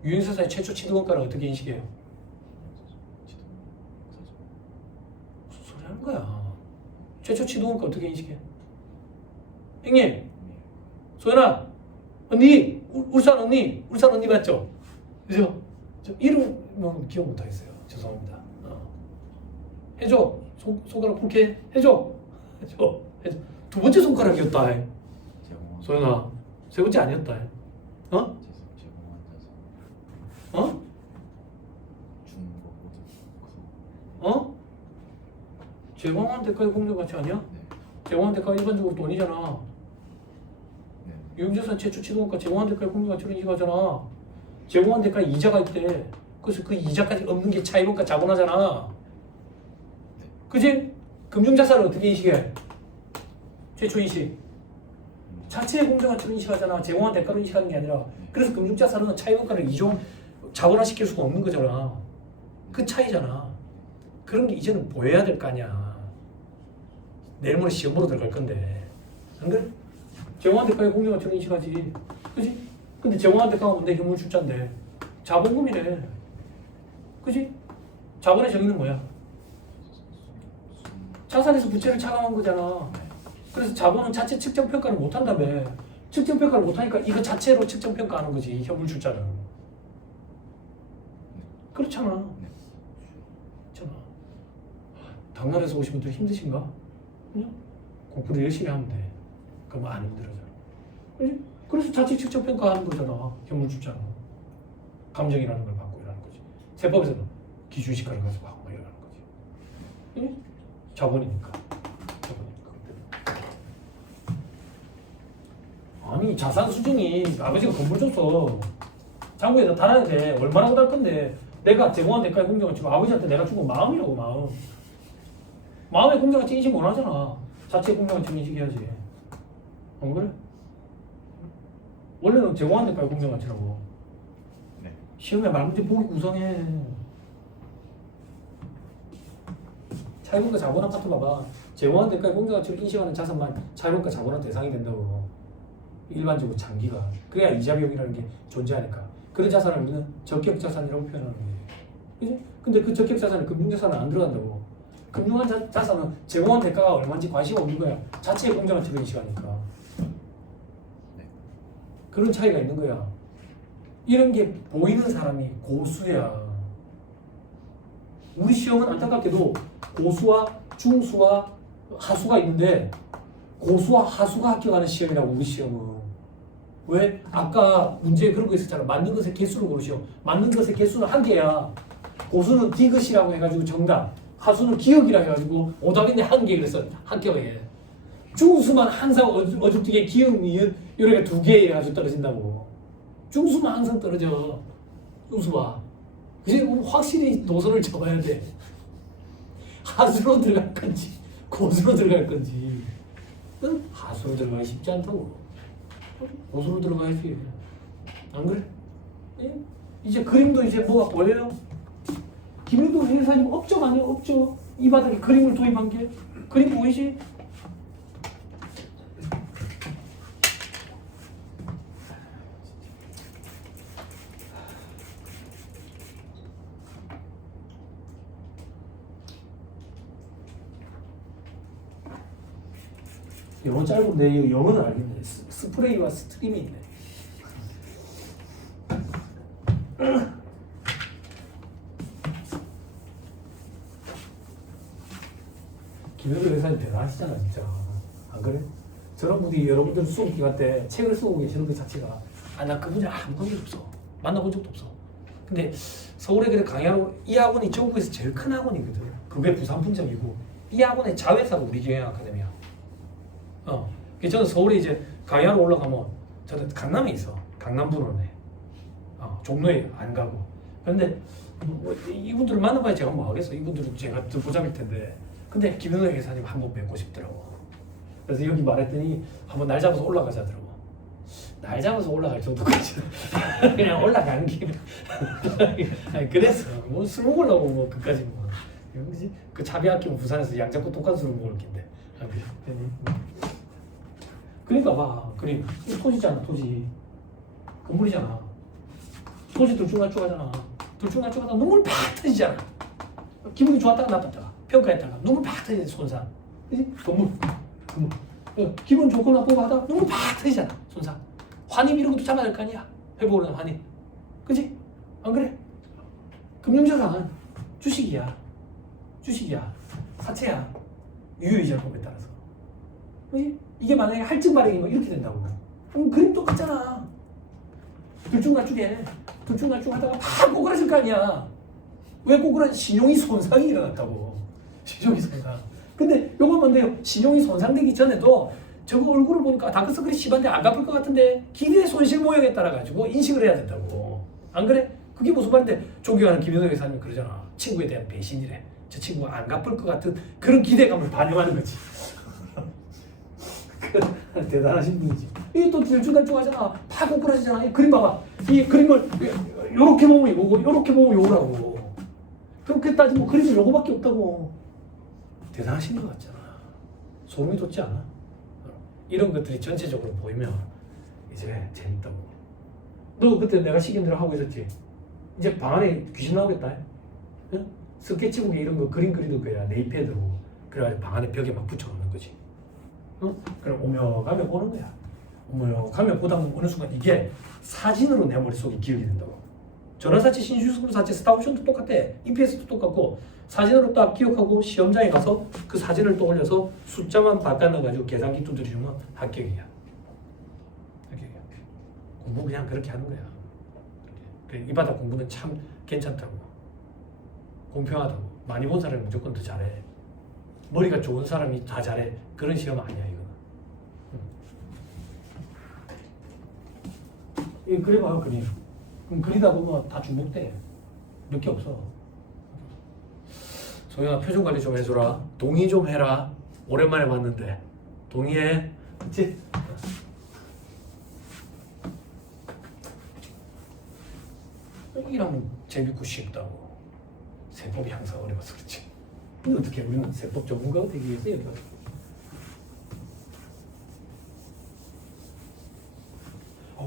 유형자산의 최초 취득원가를 어떻게 인식해요? 무슨 소리 하는 거야? 최초 취득원가 어떻게 인식해? 형님, 소연아, 언니, 울산 언니 맞죠? 그죠? 저 이름은 기억 못하겠어요. 죄송합니다. 해줘. 손가락 굵게 해줘. 두 번째 손가락이었다. 소연아, 세 번째 아니었다. 제공한 대가의 공정 가치 아니야? 네. 제공한 대가 일반적으로 돈이잖아. 네. 유형자산 최초 취득원가 제공한 대가의 공정 가치로 인식하잖아. 제공한 대가에 이자가 있대. 그래서 그 이자까지 없는 게 차입원가 자본하잖아. 네. 그지? 금융자산을 어떻게 인식해? 최초 인식. 자체의 공정 가치로 인식하잖아. 제공한 대가로 인식하는 게 아니라. 그래서 금융자산은 차입원가를 이종 자본화시킬 수가 없는 거잖아. 그 차이잖아. 그런 게 이제는 보여야 될 거 아니야. 내일 모레 시험 보러 들어갈 건데. 안 그래? 제공한 대가의 공정 가치로 인식하지. 그지? 근데 제공한 대가가 뭔데? 현물 출자인데. 자본금이네. 그지? 자본의 정의는 뭐야? 자산에서 부채를 차감한 거잖아. 그래서 자본은 자체 측정평가를 못한다며. 측정평가를 못하니까 이거 자체로 측정평가하는 거지. 현물 출자는. 그렇잖아. 그렇잖아. 당나라에서 오신 분들 힘드신가? 그냥 공부를 열심히 하면 돼. 그럼 안 힘들어져. 그지? 그래서 자체 측정평가하는 거잖아. 현물 출자는. 감정이라는 걸 갖고 일하는 거지. 세법에서는 기준시가를 가지고 하고 이러는 거지. 그지? 자본이니까. 아니 자산 수준이 아버지가 건물 줬어. 장부에다 달았는데 얼마나 달 건데 내가 제공한 대가의 공정을 치고 아버지한테 내가 주고 마음이라고 마음. 마음의 공정가치 인식 못 하잖아. 자체 공정가치 인식해야지. 안 그래? 원래는 제공한 대가의 공정가치라고. 네. 시험에 말 문제 보기 구성해. 차입원가 자본 아파트 봐봐. 제공한 대가의 공정가치를 인식하는 자산만 차입원가 자본화 대상이 된다고. 일반적으로 장기가. 그래야 이자 비용이라는 게 존재하니까. 그런 자산을 우리는 적격 자산이라고 표현하는 거예요. 그지? 근데 그 적격 자산은 금융자산은 안 들어간다고. 금융한 자산은 제공한 대가가 얼마인지 관심 없는 거야. 자체의 공정가치를 인식하니까. 네. 그런 차이가 있는 거야. 이런 게 보이는 사람이 고수야. 우리 시험은 안타깝게도 고수와 중수와 하수가 있는데 고수와 하수가 합격하는 시험이라고 우리 시험은. 왜? 아까 문제에 그런 거 있었잖아. 맞는 것의 개수를 고르시오. 맞는 것의 개수는 한 개야. 고수는 디귿이라고 해가지고 정답. 하수는 기억이라고 해가지고 오답인데 한 개 그래서 합격해. 중수만 항상 어줍게 기억, 니은 이렇게 두 개 해가지고 떨어진다고. 중수만 항상 떨어져. 중수와. 그지? 확실히 노선을 잡아야 돼. 하수로 들어갈 건지 고수로 들어갈 건지. 응? 하수로 들어가기 쉽지 않다고. 고수로 들어가야지. 안 그래? 예? 이제 그림도 이제 뭐가 보여요? 김일동 회사님 업적 아니야? 업적. 이 바닥에 그림을 도입한 게. 그림 보이지? 영어 짧은데 영어는 알겠네. 스프레이와 스트림이 있네. 김현우 회사님 대단하시잖아 진짜. 안 그래? 저런 분이 여러분들 수업 기간 때 책을 쓰고 계시는 것 자체가 나 그분이 아무 관계 없어. 만나본 적도 없어. 근데 서울에 그래 강의하러 이 학원이 전국에서 제일 큰 학원이거든. 그게 부산 분점이고 이 학원의 자회사가 우리 경영 아카데미야. 저는 서울에 이제 강의하러 올라가면 저는 강남에 있어. 강남분원에. 종로에 안 가고. 그런데 뭐 이분들을 만나봐야 제가 뭐 하겠어. 이분들은 제가 보잡일 텐데. 근데 김현우 회사님 한번 뵙고 싶더라고. 그래서 여기 말했더니 한번 날 잡아서 올라가자더라고. 날 잡아서 올라갈 정도까지 그냥 올라간 김에 아니 그래서 뭐 술 먹으려고 뭐 그까지 뭐 그지? 그 차비 아끼면 부산에서 양 잡고 똑같은 술을 먹을 텐데. 그러니까 봐. 그림 토지잖아. 토지 건물이잖아. 토지 들쭉날쭉하잖아. 들쭉날쭉하다가 눈물 팍 터지잖아. 기분이 좋았다가 나빴다가 평가했다가 눈물 팍 터지는 손상. 그지? 건물. 기분 좋고 나쁘고 하다가 눈물 팍 터지잖아. 손상. 환입 이런 것도 잡아야 될 거 아니야. 회복을 하는 환입. 그지? 안 그래? 금융자산 주식이야. 주식이야. 사채야. 유효이자법에 따라서. 그지? 이게 만약에 할증 발행이면 이렇게 된다고. 그럼 그림 똑같잖아. 들쭉날쭉해. 들쭉날쭉하다가 팍 꼬그라질 거 아니야. 왜 꼬그라지? 신용이 손상이 일어났다고. 신용이 손상. 근데 요건 뭔데요? 신용이 손상되기 전에도 저거 얼굴을 보니까 다크서클이 심한데 안 갚을 것 같은데 기대 손실 모형에 따라 가지고 인식을 해야 된다고. 안 그래? 그게 무슨 말인데 존경하는 김현우 회사님 그러잖아. 친구에 대한 배신이래. 저 친구가 안 갚을 것 같은 그런 기대감을 반영하는 거지. 대단하신 분이지. 이게 또 들쭉날쭉하잖아. 팍 꼬꾸라지잖아. 이 그림 봐봐. 이 그림을 요렇게 보면 이거고 요렇게 보면 요거라고. 그렇게 따지면 그림이 요거밖에 없다고. 대단하신 것 같잖아. 소름이 돋지 않아? 이런 것들이 전체적으로 보이면 이제 재밌다고. 너 그때 내가 시경대로 하고 있었지? 이제 방 안에 귀신 나오겠다. 응? 스케치북에 이런 거 그림 그리는 거야. 네이패드로. 그래가지고 방 안에 벽에 막 붙여놓는 거지. 응? 그럼 오며 가며 보는 거야. 오며 가며 보다 보면 어느 순간 이게 사진으로 내 머릿속에 기억이 된다고. 전화사채, 신주소사채, 스타옵션도 똑같아. EPS도 똑같고 사진으로 딱 기억하고 시험장에 가서 그 사진을 또 올려서 숫자만 바꿔넣어가지고 계산기 두드리면 합격이야. 합격이야. 공부 그냥 그렇게 하는 거야. 그래, 이 바닥 공부는 참 괜찮다고. 공평하다고. 많이 본 사람이 무조건 더 잘해. 머리가 좋은 사람이 다 잘해. 그런 시험 아니야 이거는. 그려봐요 그림. 그럼 그리다 보면 다 중복돼. 몇 개 없어. 소영아 표정 관리 좀 해줘라. 동의 좀 해라. 오랜만에 봤는데 동의해. 그치? 이랑 재밌고 쉽다고. 세법이 항상 어려워서 그렇지. 근데 어떻게 우리는 세법 전문가가 되기 위해서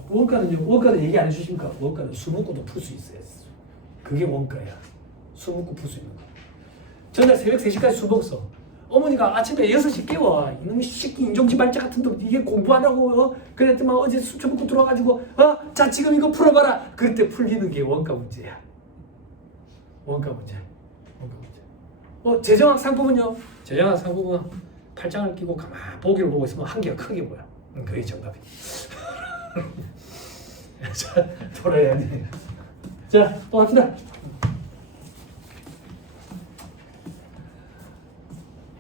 원가는 얘기 안 해주십니까? 원가는 수문구도 풀 수 있어요. 그게 원가야. 수문구 풀 수 있는 거. 전날 새벽 3시까지 수복 써. 어머니가 아침에 6시 깨워. 이놈의 새끼 인종지 발자 같은 놈 이게 공부하라고 그랬더만 어제 수초 먹고 들어와가지고 자 지금 이거 풀어봐라. 그때 풀리는 게 원가 문제야. 원가 문제. 재정학 상품은요? 재정학 상품은 팔짱을 끼고 가만 보기를 보고 있으면 한계가 크게 보여. 그게 정답이. 자, 돌아야지. 자, 또 합시다.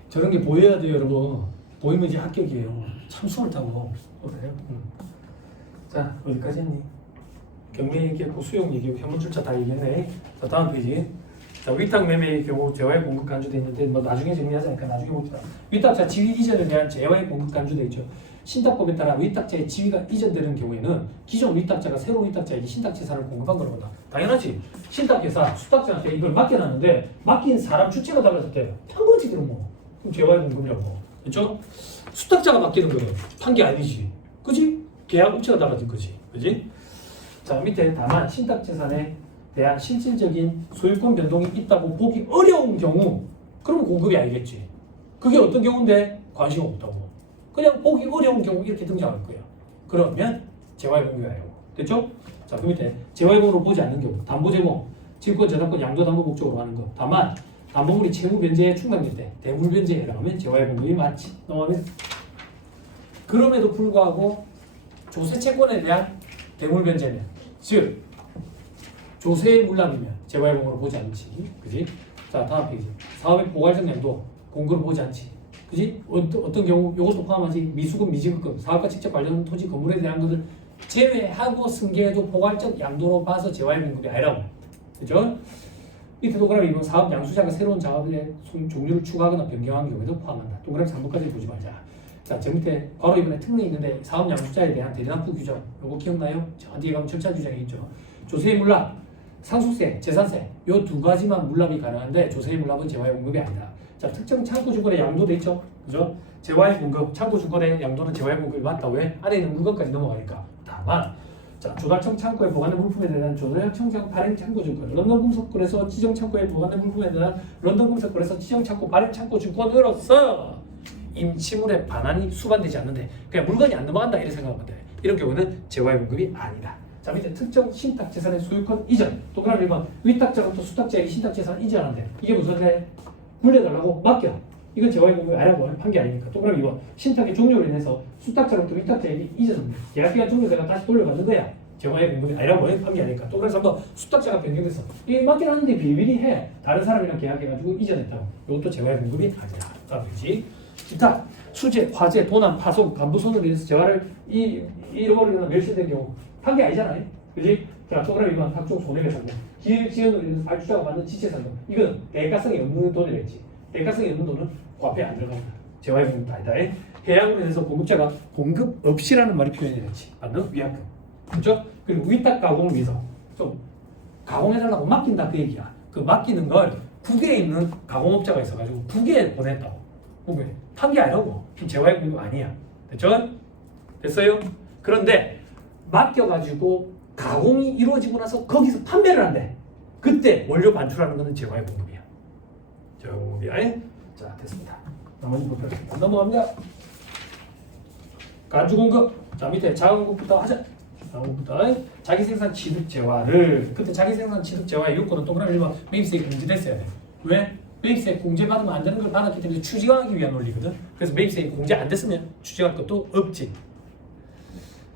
저런 게 보여야 돼요, 여러분. 보이면 이제 합격이에요. 참 스물다고. 그래요? 자, 어디까지 했니? 경매 얘기했고, 수용 얘기했고, 현물 출자 다 얘기했네. 자, 다음 페이지. 자, 위탁 매매의 경우 재화의 공급 간주돼 있는데 뭐 나중에 정리하자니까 나중에 봅시다. 위탁자 지위 이전에 대한 재화의 공급 간주돼 있죠. 신탁법에 따라 위탁자의 지위가 이전되는 경우에는 기존 위탁자가 새로운 위탁자에게 신탁 재산을 공급한 거라고 한다. 당연하지. 신탁회사 수탁자한테 이걸 맡겨놨는데 맡긴 사람 주체가 달라졌대 판거지 그럼 뭐. 그럼 재화의 공급이라고. 그렇죠? 수탁자가 맡기는 거는 판 게 아니지. 그지? 계약업체가 달라진 거지. 그지? 자, 밑에 다만 신탁 재산에 대한 실질적인 소유권 변동이 있다고 보기 어려운 경우 그러면 공급이 아니겠지. 그게 어떤 경우인데 관심 없다고. 그냥 보기 어려운 경우 이렇게 등장할 거예요. 그러면 재화의 공급이 아니고. 됐죠? 자, 그 밑에 재화의 공급으로 보지 않는 경우 담보 제공, 질권 저당권 양도 담보 목적으로 하는 것. 다만 담보물이 채무 변제에 충당될 때 대물 변제에 해당하면 재화의 공급이 맞지. 넘어가면 그럼에도 불구하고 조세 채권에 대한 대물 변제는 즉 조세의 물납이면 재화의 공급으로 보지 않지. 그지? 자, 다음 페이지. 사업의 포괄적 양도 공급으로 보지 않지. 그지? 어떤 경우 이것도 포함하지. 미수금, 미지급금, 사업과 직접 관련 토지, 건물에 대한 것을 제외하고 승계해도 포괄적 양도로 봐서 재화의 공급이 아니라고. 그죠? 밑에 동그라미 이건 사업 양수자가 새로운 작업의 종류를 추가하거나 변경한 경우에도 포함한다. 동그라미 3번까지 보지 말자. 자, 저 밑에 바로 이번에 특례 있는데 사업 양수자에 대한 대납부 규정. 요거 기억나요? 저 뒤에 가면 절차 규정이 있죠. 조세의 물납, 상속세, 재산세 요 두 가지만 물납이 가능한데 조세의 물납은 재화의 공급이 아니다. 자, 특정 창고 주권의 양도도 있죠. 그죠? 재화의 공급, 창고 주권의 양도는 재화의 공급이 맞다. 왜? 안에 있는 물건까지 넘어가니까. 다만 자, 조달청 창고에 보관된 물품에 대한 조달청 발행 창고 주권, 런던 금속거래소 지정 창고에 보관된 물품에 대한 런던 금속거래소 지정 창고 발행 창고 주권으로서 임치물의 반환이 수반되지 않는데 그냥 물건이 안 넘어간다 이렇게 생각하면 돼. 이런 경우는 재화의 공급이 아니다. 자, 밑에 특정 신탁 재산의 소유권 이전. 동그라미 1번 위탁자로부터 수탁자에게 신탁 재산을 이전한대. 이게 무슨 해? 물려달라고 맡겨. 이건 재화의 공급이 아니라고 한 게 아니니까. 동그라미 2번 신탁의 종료로 인해서 수탁자로부터 위탁자에게 이전한대. 계약기간 종료되가 다시 돌려받는 거야. 재화의 공급이 아니라고 한 게 아니니까. 동그라미 3번 수탁자가 변경돼서 이게 맡긴 하는데 비밀이 해. 다른 사람이랑 계약해가지고 이전했다고. 이것도 재화의 공급이 아니야. 다음이지. 기타, 수재, 화재, 도난, 파손, 간부손으로 인해서 재화를 잃어버리거나 멸실된 경우 한 게 아니잖아요. 그지? 자, 동그라미 2번 각종 손해배상금, 기획지연으로 인해서 발주자가 받는 지체상금. 이건 대가성이 없는 돈이랬지. 대가성이 없는 돈은 과표에 안 들어갑니다. 재화의 공급도 아니다. 해약으로 인해서 공급자가 공급 없이라는 말이 표현이 됐지. 맞는 위약금. 그렇죠? 그리고 위탁 가공을 위해서 좀 가공해달라고 맡긴다 그 얘기야. 그 맡기는 걸 국외에 있는 가공업자가 있어가지고 국외에 보냈다고. 국외에. 판 게 아니라고. 재화의 공급 아니야. 됐죠? 됐어요? 그런데 맡겨가지고 가공이 이루어지고 나서 거기서 판매를 한대. 그때 원료 반출하는 것은 재화의 공급이야. 재화의 공급이야. 자, 됐습니다. 나머지 볼게요. 넘어갑니다. 간주 공급. 자, 밑에 자원공급부터 하자. 자원공급부터 자기 생산 취득 재화를 그때 자기 생산 취득 재화의 요건은 동그라미 1번 매입세에 공제됐어야 돼. 왜? 매입세 공제 받으면 안 되는 걸 받았기 때문에 추징하기 위한 논리거든. 그래서 매입세 공제 안 됐으면 추징할 것도 없지.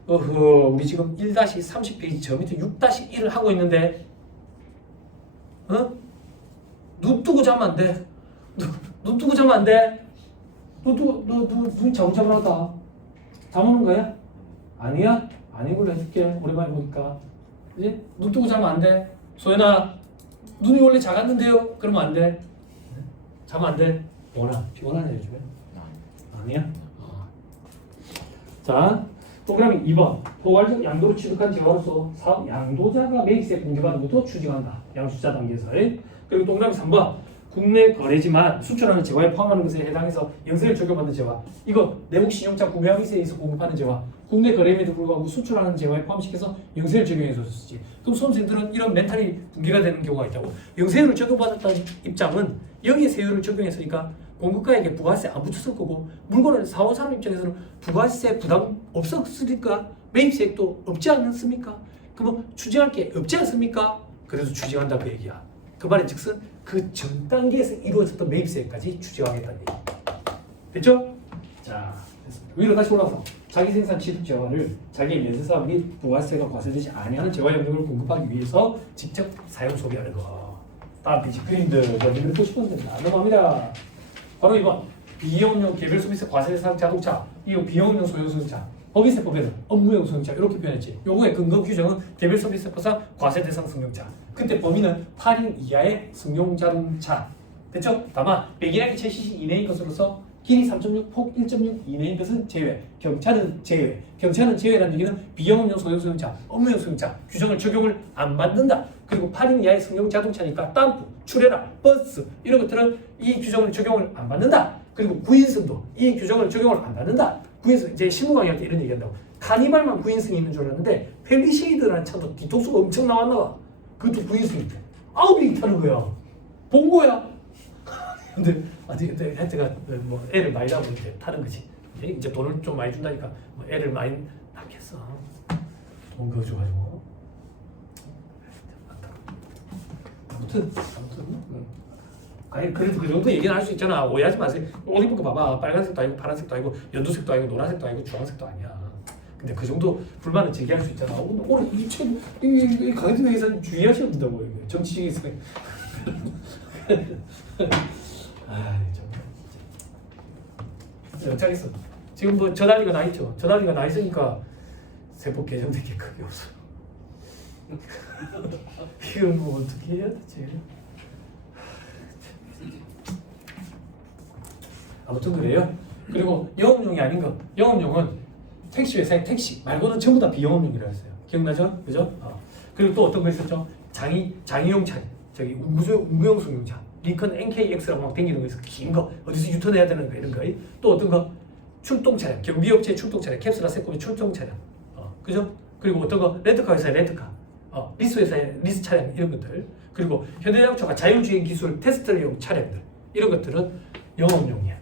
우리 지금 1-30페이지 저 밑에 6-1을 하고 있는데 눈 뜨고 자면 안 돼. 눈 뜨고 자면 안 돼. 눈 자고 자면 할까? 잠 오는 거야? 아니야? 아닌 걸로 해줄게. 오랜만에 보니까. 그지? 눈 뜨고 자면 안 돼. 소연아, 눈이 원래 작았는데요? 그러면 안 돼. 자면 안 돼. 원아, 피곤하네 요즘에. 아니야? 자, 동그라미 2번. 포괄적 양도를 취득한 재화로서 사업 양도자가 매입세 공제받은 것도 추징한다. 양수자 단계에서. 그리고 동그라미 3번. 국내 거래지만 수출하는 재화에 포함하는 것에 해당해서 영세를 적용받는 재화. 이거 내국 신용자 구매하기세에 의해서 공급하는 재화. 국내 거래임에도 불구하고 수출하는 재화에 포함시켜서 영세를 적용해서 쓰지. 그럼 수험생들은 이런 멘탈이 붕괴가 되는 경우가 있다고. 영세율을 적용받았다는 입장은 여기에 세율을 적용했으니까 공급가에게 부가세 안 붙였을 거고 물건을 사온 사람 입장에서는 부가세 부담 없었으니까 매입세액도 없지 않습니까? 그러면 추징할 게 없지 않습니까? 그래서 추징한다 그 얘기야. 그 말은 즉슨 그 전 단계에서 이루어졌던 매입세액까지 추징하겠다는 얘기. 됐죠? 자, 됐습니다. 위로 다시 올라가서 자기 생산 취득 재화를 자기의 면세사 및 부가세가 과세되지 아니하는 재화 용도를 공급하기 위해서 직접 사용 소비하는 거. 다음 페이지 그림들 여기를 보시면 됩니다. 넘어갑니다. 바로 2번 비용용 개별 소비세 과세 대상 자동차 이거 비용용 소형 소형차 법인세법에는 업무용 소형차 이렇게 표현했지. 요거의 근거 규정은 개별 소비세법상 과세 대상 승용차. 그때 범위는 8인 이하의 승용 자동차. 됐죠? 다만 배기량이 70cc 이내인 것으로서 길이 3.6, 폭 1.6 이내인 것은 제외. 경차는 제외. 경차는 제외라는 얘기는 비용용 소형 소형차, 업무용 소형차 규정을 적용을 안 받는다. 그리고 8인 이하의 승용 자동차니까 덤프, 출애라, 버스 이런 것들은 이 규정을 적용을 안 받는다. 그리고 구인승도 이 규정을 적용을 안 받는다. 구인승 이제 실무 강의할 때 이런 얘기한다고. 카니발만 구인승이 있는 줄 알았는데 펠리쉐이드라는 차도 뒤통수가 엄청 나왔나 봐. 그것도 구인승인데 9명이 타는 거야. 본 거야. 근데 하여튼가 뭐 애를 많이 낳으면 이렇게 타는 거지. 이제 돈을 좀 많이 준다니까 뭐 애를 많이 낳겠어. 돈 그거 줘가지고. 아무튼 아니 그래도 그 정도 얘기는 할 수 있잖아. 오해하지 마세요. 옷 입은 거 봐봐. 빨간색도 아니고 파란색도 아니고 연두색도 아니고 노란색도 아니고 주황색도 아니야. 근데 그 정도 불만은 제기할 수 있잖아. 오늘 이 강의팀에서 주의하셔야 된다고 이게 정치적에서. 아 정말. 어쩌겠어. 지금 뭐 전화리가 나 있죠. 전화리가 나 있으니까 세법 개정된 게 크게 없어. 이건 뭐 어떻게 해야 되지? 아무튼 그래요. 그리고 영업용이 아닌 거. 영업용은 택시 회사의 택시 말고는 전부 다 비영업용이라고 했어요. 기억나죠? 그죠? 그리고 또 어떤 거 있었죠? 장의용 차량. 저기 운구용 승용차. 링컨 NKX라고 막 댕기는 거 있어. 긴 거. 어디서 유턴해야 되는 거 이런 거. 또 어떤 거? 출동 차량. 경비업체 출동 차량. 캡슐라 세코의 출동 차량. 그죠? 그리고 어떤 거? 렌트카 회사의 렌트카. 리스 회사의 리스 차량 이런 것들. 그리고 현대자동차가 자율주행 기술 테스트용 차량들. 이런 것들은 영업용이야.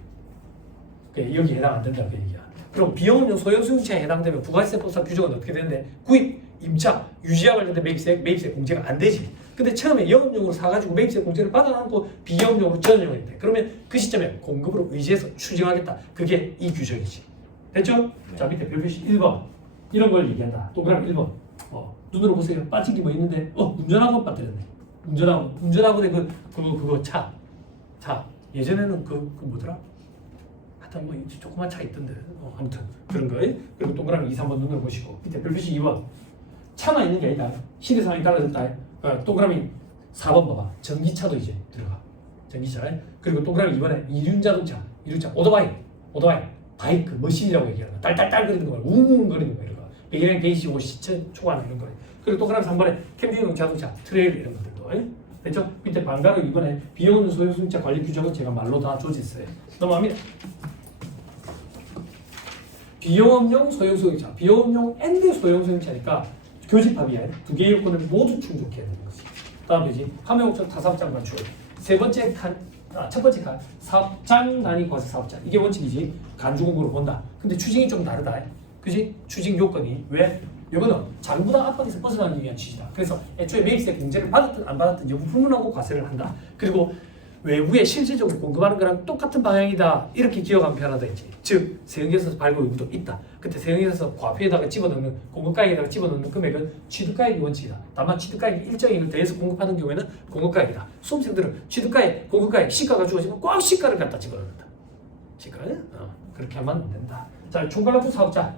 여기 해당 안 된다 그 얘기야. 그럼 비영업용 소형 승용차에 해당되면 부가세법상 규정은 어떻게 되는데 구입, 임차, 유지와 관련된 매입세 공제가 안 되지. 근데 처음에 영업용으로 사가지고 매입세 공제를 받아놓고 비영업용으로 전용을 했대. 그러면 그 시점에 공급으로 의지해서 추징하겠다. 그게 이 규정이지. 됐죠? 네. 자 밑에 별표시 1번 이런 걸 얘기한다. 동그라미 1번. 눈으로 보세요. 빠진 게 뭐 있는데 운전학원 빠뜨렸네. 운전학원에 그거 차 예전에는 그 뭐더라? 하여튼 뭐 조그만 차 있던데. 아무튼 그런 거. 그리고 동그라미 2, 3번 눈으로 보시고 밑에 별표시 2번. 차만 있는 게 아니다. 시대 상황이 달라졌다. 동그라미 4번 봐봐. 전기차도 이제 들어가. 전기차. 그리고 동그라미 2번에 이륜자동차, 오토바이, 바이크, 머신이라고 얘기하는 거. 딸딸딸 거리는 거, 웅웅 거리는 거 이런 거. 배기량 125 시청 초과하는 이런 거. 그리고 동그라미 3번에 캠핑용 자동차, 트레일 이런 것들도. 됐죠? 밑에 반가로 이번에 비용은 소형 승용차 관리 규정은 제가 말로 다 조지했어요. 넘어갑니다. 비용업용 소형 소형차, 비용업용 앤드 소형 소형차니까 교집합이야. 두 개의 요건을 모두 충족해야 되는 것이. 다음 페이지 판매업종 타사업장 관출. 첫 번째 칸 사업장 단위 과세 사업장. 이게 원칙이지. 간주공고로 본다. 근데 추징이 좀 다르다. 그지? 추징 요건이 왜? 이거는 장부당 압박에서 벗어나기 위한 취지다. 그래서 애초에 매입세 공제를 받았든 안 받았든 여부 불문하고 과세를 한다. 그리고 외부에 실질적으로 공급하는 거랑 똑같은 방향이다. 이렇게 기억하면 편하다 했지. 즉 세형에서 발급 의무도 있다. 그때 세형에서 과표에다가 집어넣는 공급가액에다가 집어넣는 금액은 취득가액이 원칙이다. 다만 취득가액이 일정액을 더해서 공급하는 경우에는 공급가액이다. 수험생들은 취득가액, 공급가액, 시가가 주어지면 꼭 시가를 갖다 집어넣는다. 시가는 그렇게 하면 안 된다. 자, 총괄납부 사업자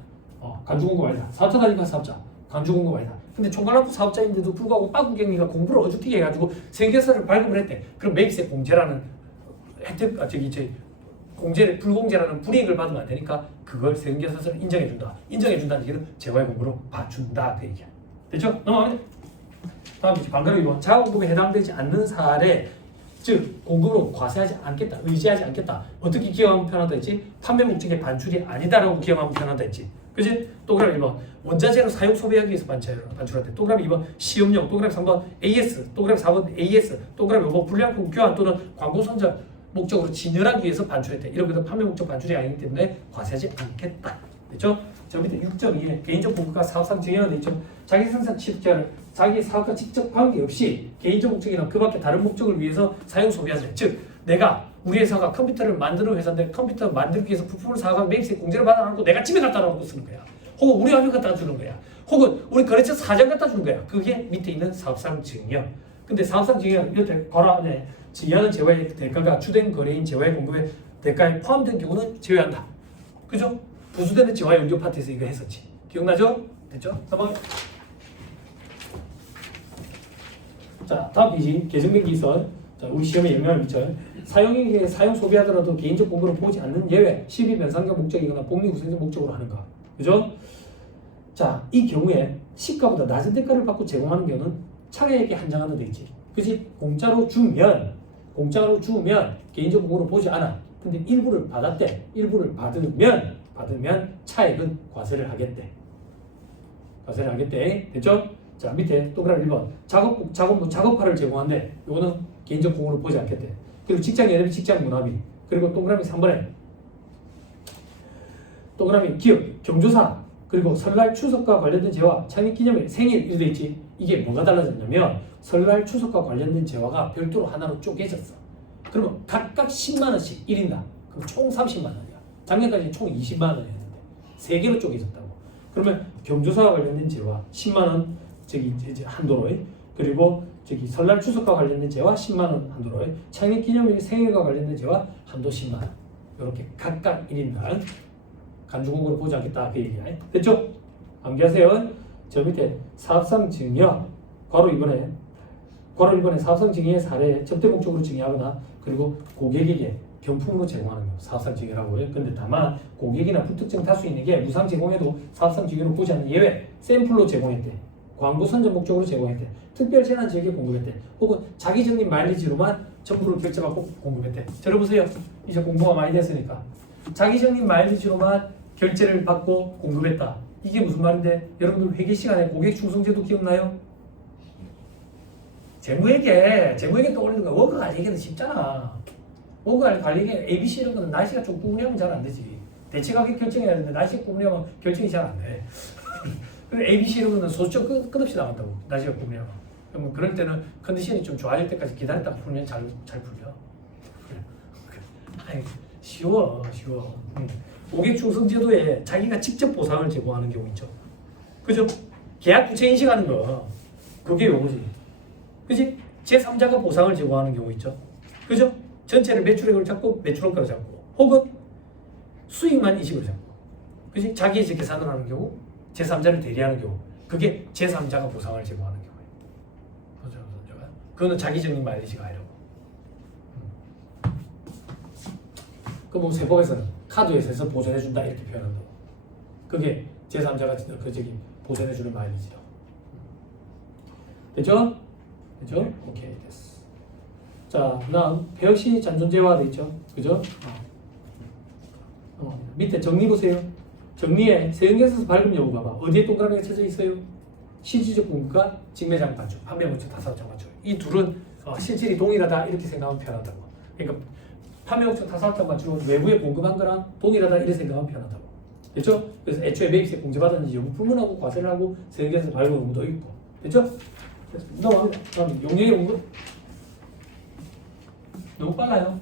간주공급 아니다. 사업자다니까 사업자. 간주공급 아니다. 근데 총괄학부 사업자인데도 불구하고 빠꾸경리가 공부를 어죽게 해가지고 세계사를 발급을 했대. 그럼 매입세 공제라는 혜택, 공제를 불공제라는 불이익을 받으면 안 되니까 그걸 세금계산서를 인정해준다. 인정해준다는 얘기는 재화의 공부로 봐준다 그 얘기야. 됐죠? 넘어가면 다음 이제 반대로 이거 자가공급에 해당되지 않는 사례, 즉 공급으로 과세하지 않겠다, 의지하지 않겠다. 어떻게 기억하면 편하다 했지? 판매 목적의 반출이 아니다라고 기억하면 편하다 했지. 그지? 또 그럼 2번 원자재로 사용 소비하기 위해서 반출한대. 또 그럼 2번 시험용, 또 그럼 3번 AS, 또 그럼 4번 AS, 또 그럼 5번 불량품 교환 또는 광고 선적 목적으로 진열하기 위해서 반출했대. 이렇게 해서 판매 목적 반출이 아니기 때문에 과세하지 않겠다. 됐죠? 저 밑에 6.2에 개인적 공급과 사업상 증여가 되어 있죠. 자기 생산 취득자를 자기 사업과 직접 관계없이 개인적 목적이나 그 밖에 다른 목적을 위해서 사용 소비하자. 즉 내가 우리 회사가 컴퓨터를 만드는 회사인데 컴퓨터 만들기 위해서 부품을 사가서 매입세 공제를 받아놓고 내가 집에 갖다 놓고 쓰는 거야. 혹은 우리 화면 갖다 주는 거야. 혹은 우리 거래처 사장 갖다 주는 거야. 그게 밑에 있는 사업상 증여. 근데 사업상 증여 이렇게 거래안에 증여하는 재화의 대가가 주된 거래인 재화의 공급에 대가에 포함된 경우는 제외한다. 그죠? 부수되는 재화의 연료 파트에서 이거 했었지. 기억나죠? 됐죠? 넘어가. 자, 다음 페이지 개정된 기선. 자, 우리 시험에 영향을 미쳐요. 사용에게 사용 소비하더라도 개인적 공급을 보지 않는 예외, 시비 변상적 목적이거나 복리 우선적 목적으로 하는 거. 그죠? 자, 이 경우에 시가보다 낮은 대가를 받고 제공하는 경우는 차액에 한정하는 데 있지. 그지? 공짜로 주면 개인적 공급으로 보지 않아. 근데 일부를 받았대. 일부를 받으면 차액은 과세를 하겠대. 과세를 하겠대. 됐죠? 자, 밑에 동그라미 1번 작업화를 제공한대. 이거는 개인적 공급으로 보지 않겠대. 그리고 직장 예비 직장 문화비. 그리고 동그라미 3번에 동그라미 기업 경조사 그리고 설날 추석과 관련된 재화 창립기념일 생일 이렇게 돼 있지. 이게 뭐가 달라졌냐면 설날 추석과 관련된 재화가 별도로 하나로 쪼개졌어. 그러면 각각 10만 원씩 1인당. 그럼 총 30만 원이야. 작년까지 총 20만 원이었는데 3개로 쪼개졌다고. 그러면 경조사와 관련된 재화 10만 원 이제 한도로 그리고 설날 추석과 관련된 재화 10만 원 한도로 창립기념일 생일과 관련된 재화 한도 10만 원. 이렇게 각각 1인당 간주공급을 보지 않겠다 그 얘기야. 됐죠? 암기하세요. 저 밑에 사업상 증여 괄호 2번에 사업상 증여의 사례 접대 목적으로 증여하거나 그리고 고객에게 경품으로 제공하는 거 사업상 증여라고 해요. 근데 다만 고객이나 불특정 다수인에게 무상 제공해도 사업상 증여로 보지 않는 예외 샘플로 제공했대. 광고 선전 목적으로 제공했대. 특별 재난 지역에 공급했대. 혹은 자기 적립 마일리지로만 전부를 결제받고 공급했대. 들어보세요. 이제 공부가 많이 됐으니까 자기 적립 마일리지로만 결제를 받고 공급했다. 이게 무슨 말인데 여러분들 회계 시간에 고객 충성제도 기억나요? 재무회계 떠올리는 거 원가 관리회계는 쉽잖아. 원가 관리회계 ABC 이런 거는 날씨가 좀 꾸물하면 잘 안 되지. 대체가격 결정해야 되는데 날씨가 꾸물하면 결정이 잘 안 돼. ABC 이런 거는 소수점 끝없이 나간다고. 날씨가 꾸물하면. 그러면 그럴 때는 컨디션이 좀 좋아질 때까지 기다렸다가 풀면 잘 풀려. 아이, 쉬워. 고객 충성 제도에 자기가 직접 보상을 제공하는 경우 있죠. 그죠? 계약 부채 인식하는 거. 그게 요거지. 그지? 제3자가 보상을 제공하는 경우 있죠. 그죠? 전체를 매출액으로 잡고 매출원가로 잡고 혹은 수익만 인식으로 잡고 그지? 자기 이제 계산을 하는 경우 제3자를 대리하는 경우 그게 제3자가 보상을 제공하는 경우예요. 그거는 자기 적립 마일리지가 아니라고. 그 세법에서는 카드 회사에서 보전해준다 이렇게 표현한다고. 그게 제3자가 보전해주는 마일리지라고. 됐죠? 오케이 됐어. 자, 그다음 폐역시 잔존재화가 돼 있죠. 그죠? 밑에 정리 보세요. 정리에 세금계산서 발급 여부 봐봐. 어디에 동그라미가 쳐져 있어요? 실질적 공급과 직매장 반출, 판매 목적 타사업장 반출. 이 둘은 실질이 동일하다 이렇게 생각하면 편하다고. 그러니까 판매 목적 타사업장 반출은 외부에 공급한 거랑 동일하다 이렇게 생각하면 편하다고. 됐죠? 그래서 애초에 매입세 공제받았는지 여부 불문하고 과세를 하고 세금계산서 발급 의무도 있고. 됐죠? 넘어갑니다. 다음 용역의 공급. 너무 빨라요.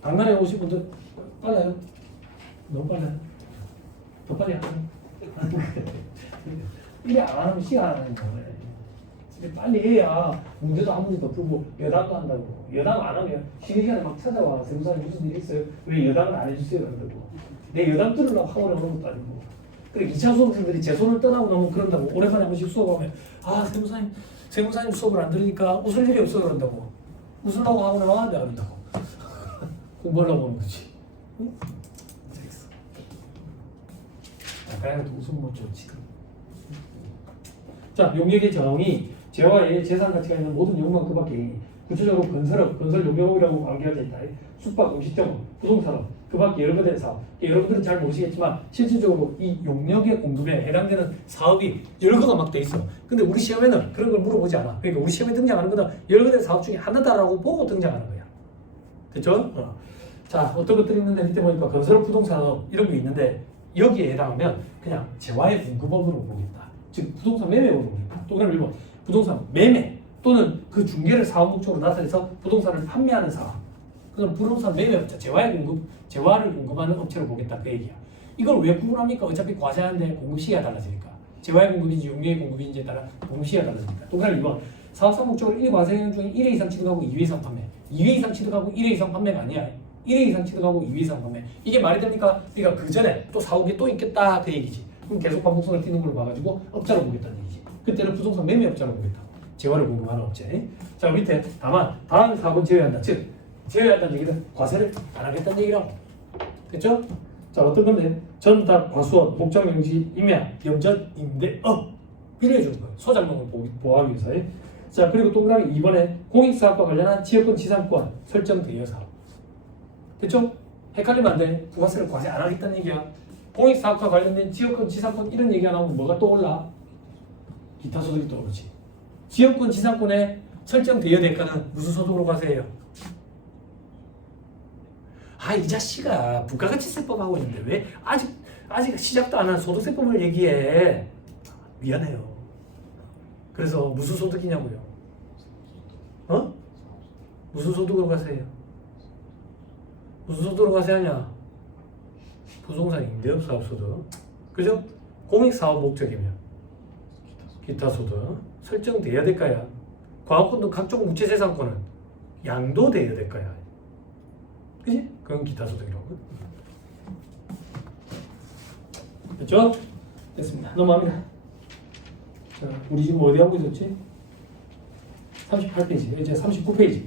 당날에 오신 분들 빨라요. 너무 빨라요. 더 빨리 안 하면 이래 안 하면 시간 안 하는 거예요. 빨리 해야 문제도 한 문제 더 풀고 여담도 한다고. 여담 안 하면 쉬는 시간에 막 찾아와. 세무사님 무슨 일 있어요? 왜 여담을 안 해주세요? 그런다고. 내 여담 들으려고 학원에 오는 것도 아니고 그래 2차 수업생들이 제 손을 떠나고 너무 그런다고 오랜만에 한 번씩 수업하면 아 세무사님 수업을 안 들으니까 웃을 일이 없어 그런다고 웃으려고 하고 나와야 돼 그런다고 공부하려고 하는 거지. 응? 그래도 웃음 못 좋지. 자, 용역의 정의 재화의 재산 가치가 있는 모든 용도는 그 밖에 구체적으로 건설업, 건설 용역이라고 관계가 있다. 숙박, 음식점, 부동산업, 그 밖에 여러 가지 사업. 여러분들은 잘 모르시겠지만 실질적으로 이 용역의 공급에 해당되는 사업이 여러 개가 막 돼 있어. 근데 우리 시험에는 그런 걸 물어보지 않아. 그러니까 우리 시험에 등장하는 거는 여러 가지 사업 중에 하나다라고 보고 등장하는 거야. 됐죠? 자, 어떤 것들이 있는데 밑에 보니까 건설업, 부동산업 이런 게 있는데 여기에 해당하면 그냥 재화의 공급업으로 보겠다. 즉 부동산 매매업으로 보겠다. 또 그럼 1번 부동산 매매 또는 그 중개를 사업 목적으로 나타내서 부동산을 판매하는 사업. 그건 부동산 매매업자, 재화의 공급, 재화를 공급하는 업체로 보겠다 그 얘기야. 이걸 왜 구분합니까? 어차피 과세하는데 공급 시기가 달라지니까. 재화의 공급인지 용역의 공급인지에 따라 공급 시기가 달라지니까. 또 그럼 2번 사업사 목적으로 1 과세 행위 중에 1회 이상 취득하고 2회 이상 판매. 2회 이상 취득하고 1회 이상 판매가 아니야. 1회 이상 취득하고 2회 이상 판매. 이게 말이 됩니까? 그러니까 그 전에 또 사옥이 또 있겠다 그 얘기지. 그럼 계속 반복성을 띠는 걸 봐가지고 업자로 보겠다는 얘기지. 그때는 부동산 매매업자로 보겠다. 재화를 공급하는 업체. 자 밑에 다만 다음 사업은 제외한다. 즉 제외한다는 얘기는 과세를 안 하겠다는 얘기라고. 됐죠? 자 어떤 건데 전답 과수원 목적 명시 임야 염전 임대업 필요해 주는 거예요. 소장농을 보호하기 위해서. 자 그리고 동그라미 2번에 공익사업과 관련한 지역권 지상권 설정 대여 사업. 됐죠? 헷갈리면 안 돼. 부가세를 과세 안 하겠다는 얘기야. 공익사업과 관련된 지역권 지상권 이런 얘기가 나오면 뭐가 떠올라? 기타 소득이 떠오르지. 지역권 지상권에 설정 대여 대가는 무슨 소득으로 과세해요? 아 이 자식아 부가가치세법 하고 있는데 왜 아직 시작도 안 한 소득세법을 얘기해. 미안해요. 그래서 무슨 소득이냐고요? 어? 무슨 소득으로 과세해요? 무슨 소득으로 과세하냐? 부동산 임대업 사업 소득. 그죠? 공익사업 목적이면 기타 소득 설정돼야 될까야? 과거권 등 각종 무체재산권은 양도돼야 될까야? 그지? 그건 기타 소득이라고. 됐죠? 됐습니다. 넘어갑니다. 자, 우리 지금 어디 하고 있었지? 38페이지, 이제 39페이지.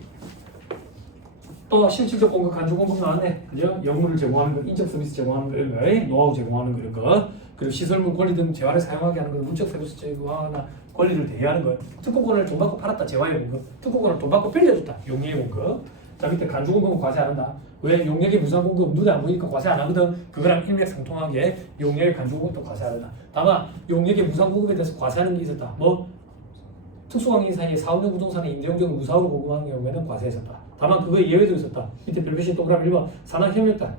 또 실질적 공급, 간주 공급 나왔네. 그죠? 영무를 제공하는 거, 인적 서비스 제공하는 거, 이런 거, 노하우 제공하는 거, 이런 거. 그리고 시설물 권리 등 재화를 사용하게 하는 거, 문적 서비스 제공하거나 권리를 대여하는 거. 특허권을 돈 받고 팔았다, 재화의 공급. 특허권을 돈 받고 빌려줬다, 용역의 공급. 자 밑에 간주 공급은 과세 안 한다. 왜? 용역의 무상 공급 눈에 안 보이니까 과세 안 하거든. 그거랑 일맥상통하게 용역의 간주 공급도 과세 안 한다. 다만 용역의 무상 공급에 대해서 과세하는 게 있었다. 뭐? 특수관계 사이에 사업용 부동산의 임대용적을 무상으로 공급하는 경우에는 과세했었다. 다만 그거에 예외도 있었다. 밑에 별표시 동그라미 1번 산학협력단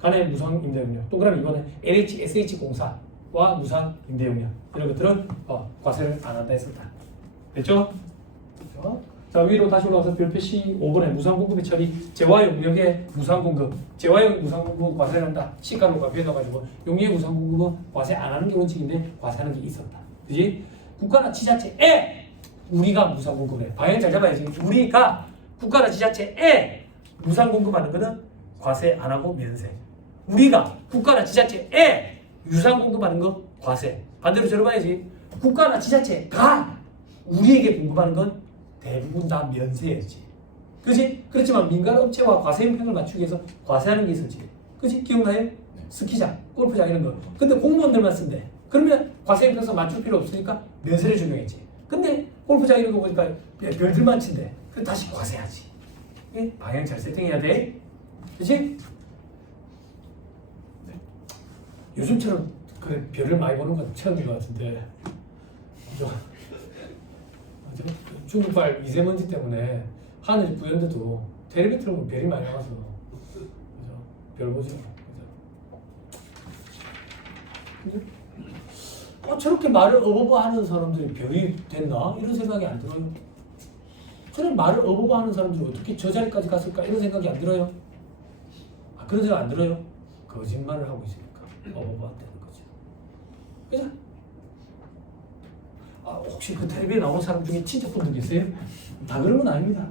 간의 무상 임대용역. 동그라미 2번에 LHSH공사와 무상 임대용역. 이런 것들은 과세를 안 한다 했었다. 됐죠? 됐죠? 자 위로 다시 올라가서 별표시 5번에 무상공급의 처리 재화용역의 무상공급 재화용 무상공급은 과세를 한다. 시가로 가비해놔가지고 용역 무상공급은 과세 안 하는 게 원칙인데 과세하는 게 있었다. 그지? 국가나 지자체에 우리가 무상공급을 해. 방향 잘 잡아야지. 우리가 국가나 지자체에 무상공급하는 거는 과세 안 하고 면세. 우리가 국가나 지자체에 유상공급하는 거 과세. 반대로 들어봐야지. 국가나 지자체가 우리에게 공급하는 건 대부분 다 면세였지. 그지? 그렇지만 민간업체와 과세 형평을 맞추기 위해서 과세하는 게 있었지. 그지? 기억나요? 네. 스키장, 골프장 이런 거. 근데 공무원들만 쓴대. 그러면 과세 형평성 맞출 필요 없으니까 면세를 적용했지. 근데 골프장 이런 거 보니까 별들만 친대. 그럼 다시 과세하지. 예? 방향 잘 세팅해야 돼. 그지? 네. 요즘처럼 그래 별을 많이 보는 건 처음인 것 같은데. 중국발 미세먼지 때문에 하늘이 뿌연데도 텔레비 틀어보면 별이 많이 나와서 그죠? 별 보죠. 그죠? 저렇게 말을 어버버하는 사람들이 별이 됐나? 이런 생각이 안 들어요. 저런 말을 어버버하는 사람들이 어떻게 저 자리까지 갔을까? 이런 생각이 안 들어요. 그런 생각 안 들어요? 거짓말을 하고 있으니까 어버버한다는 거죠. 그죠? 혹시 그 텔레비에 나오는 사람 중에 친척분들 계세요? 다 그런 건 아닙니다.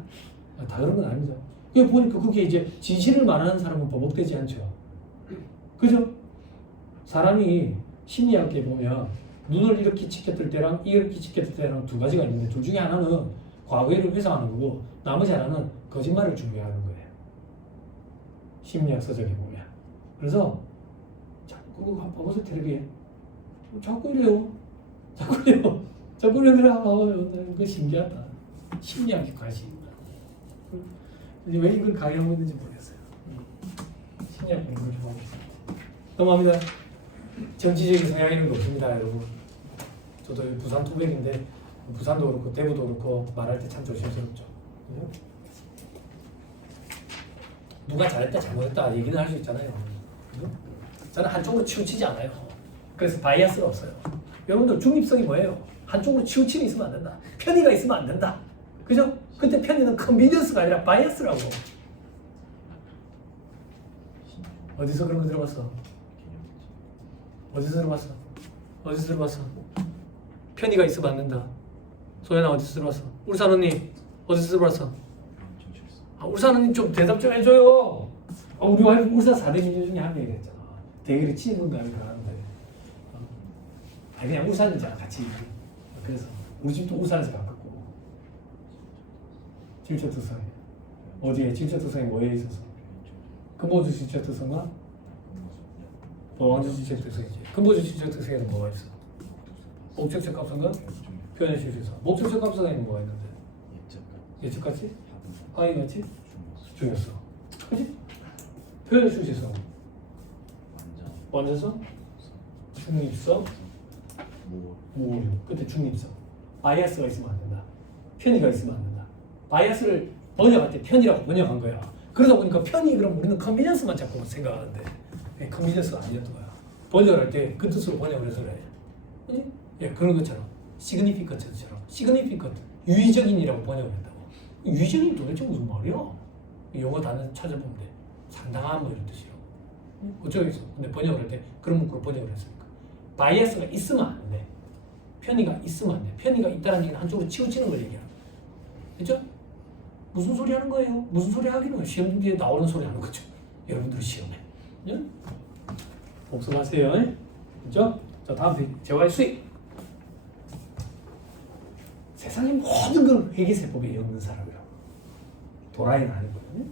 다 그런 건 아닙니다. 이거 보니까 그게 이제 진실을 말하는 사람은 버벅대지 않죠. 그죠? 사람이 심리학에 보면 눈을 이렇게 치켜뜰 때랑 이렇게 치켜뜰 때랑 두 가지가 있는데 둘 중에 하나는 과거를 회상하는 거고 나머지 하나는 거짓말을 준비하는 거예요. 심리학 서적에 보면. 그래서 자꾸 봐보세요 텔레비에. 자꾸 이래요. 자꾸 이래요. 자꾸 이래요. 봐봐요. 그거 신기하다. 심리학에 관심이 많아요. 근데 왜 이걸 강의하고 있는지 모르겠어요. 심리학 공부를 좀 하고 있습니다. 넘어갑니다. 정치적인 성향 이런 거 없습니다, 여러분. 저도 부산 토백인데 부산도 그렇고 대구도 그렇고 말할 때 참 조심스럽죠. 그죠? 누가 잘했다 잘못했다 얘기는 할 수 있잖아요. 그죠? 저는 한쪽으로 치우치지 않아요. 그래서 바이아스가 없어요. 여러분들 중립성이 뭐예요? 한쪽으로 치우침이 있으면 안 된다. 편의가 있으면 안 된다. 그죠? 근데 편의는 컨비니언스가 아니라 바이아스라고. 어디서 그런 거 들어봤어? 어디서 들어봤어? 어디서 들어봤어? 편의가 있으면 안 된다. 소연아 어디서 들어봤어? 울산 언니 어디서 들어봤어? 울산 언니 좀 대답 좀 해줘요. 우리 와이프 울산 4대 민요 중에 한 명이랬잖아. 대결이 치는 건가 하는데 그냥 울산이잖아 같이. 그래서 우리 집도 울산에서 가깝고 질적특성이 어디에 질적특성이 뭐에 있어서 근본주 질적특성과 왕주 질적특성이지. 근본주 질적특성에는 뭐가 있어? 목적적 값성과 표현의 실질성. 목적적 값성에는 뭐가 있는데? 예측같이? 하이같이? 중요성. 그지? 표현의 실질성. 완전성? 중립성? 무오류. 그때 중립성. 바이아스가 있으면 안 된다. 편의가 있으면 안 된다. 바이아스를 번역할 때 편의라고 번역한 거야. 그러다 보니까 편의 그럼 우리는 컨비니언스만 자꾸 생각하는데 컨비니언스가 아니었던 거야. 번역을 할 때 그 뜻으로 번역을 해서 그래. 그지? 예, 그런 것처럼 시그니피컨트처럼 시그니피컨트 유의적인이라고 번역을 했다고. 유의적인 도대체 무슨 말이야? 영어 단어 찾아보면 돼. 상당한 뭐 이런 뜻이요. 어쩌겠어. 근데 번역을 할 때 그런 문구로 번역을 했으니까 바이아스가 있으면 안 돼. 편의가 있으면 안 돼. 편의가 있다는 얘기는 한쪽으로 치우치는 걸 얘기하는 거야. 그렇죠? 무슨 소리 하는 거예요? 무슨 소리 하기는 시험 뒤에 나오는 소리 하는 거죠. 여러분들 시험에. 예? 복습하세요. 그렇죠? 자, 다음 재화의 수익. 세상의 모든 걸 회계세법에 엮는 사람이라고. 도라이는 아니거든요.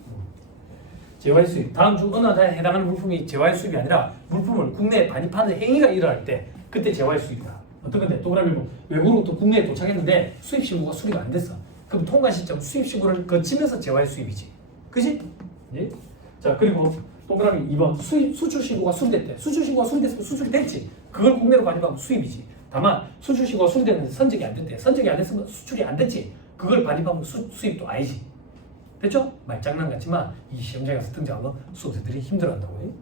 재화의 수입. 다음 중 어느 하나에 해당하는 물품이 재화의 수입이 아니라 물품을 국내에 반입하는 행위가 일어날 때 그때 재화의 수입이다. 어떤 건데? 동그라미 뭐 외국으로부터 국내에 도착했는데 수입 신고가 수리가 안 됐어. 그럼 통관 시점 수입 신고를 거치면서 재화의 수입이지. 그지? 예? 자, 그리고 동그라미 2번 수출 신고가 수리됐대. 수출 신고가 수리됐으면 수출이 됐지. 그걸 국내로 반입하면 수입이지. 다만 수출 신고가 수리됐는데 선적이 안 됐대. 선적이 안 됐으면 수출이 안 됐지. 그걸 반입하면 수입도 아니지. 됐죠? 말장난 같지만 이 시험장에 가서 등장하면 수험생들이 힘들어한다고.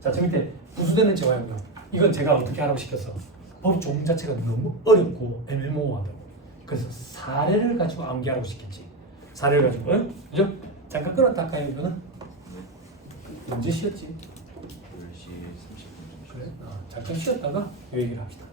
자, 저 밑에 부수되는 재화용량. 이건 제가 어떻게 하라고 시켰어? 법 조문 자체가 너무 어렵고 애매모호하다고. 그래서 사례를 가지고 암기하라고 시켰지. 사례를 가지고, 그죠? 잠깐 끌었다 할까요, 이거는? 언제 쉬었지? 10시 30분. 그래? 잠깐 쉬었다가 이 얘기를 합시다.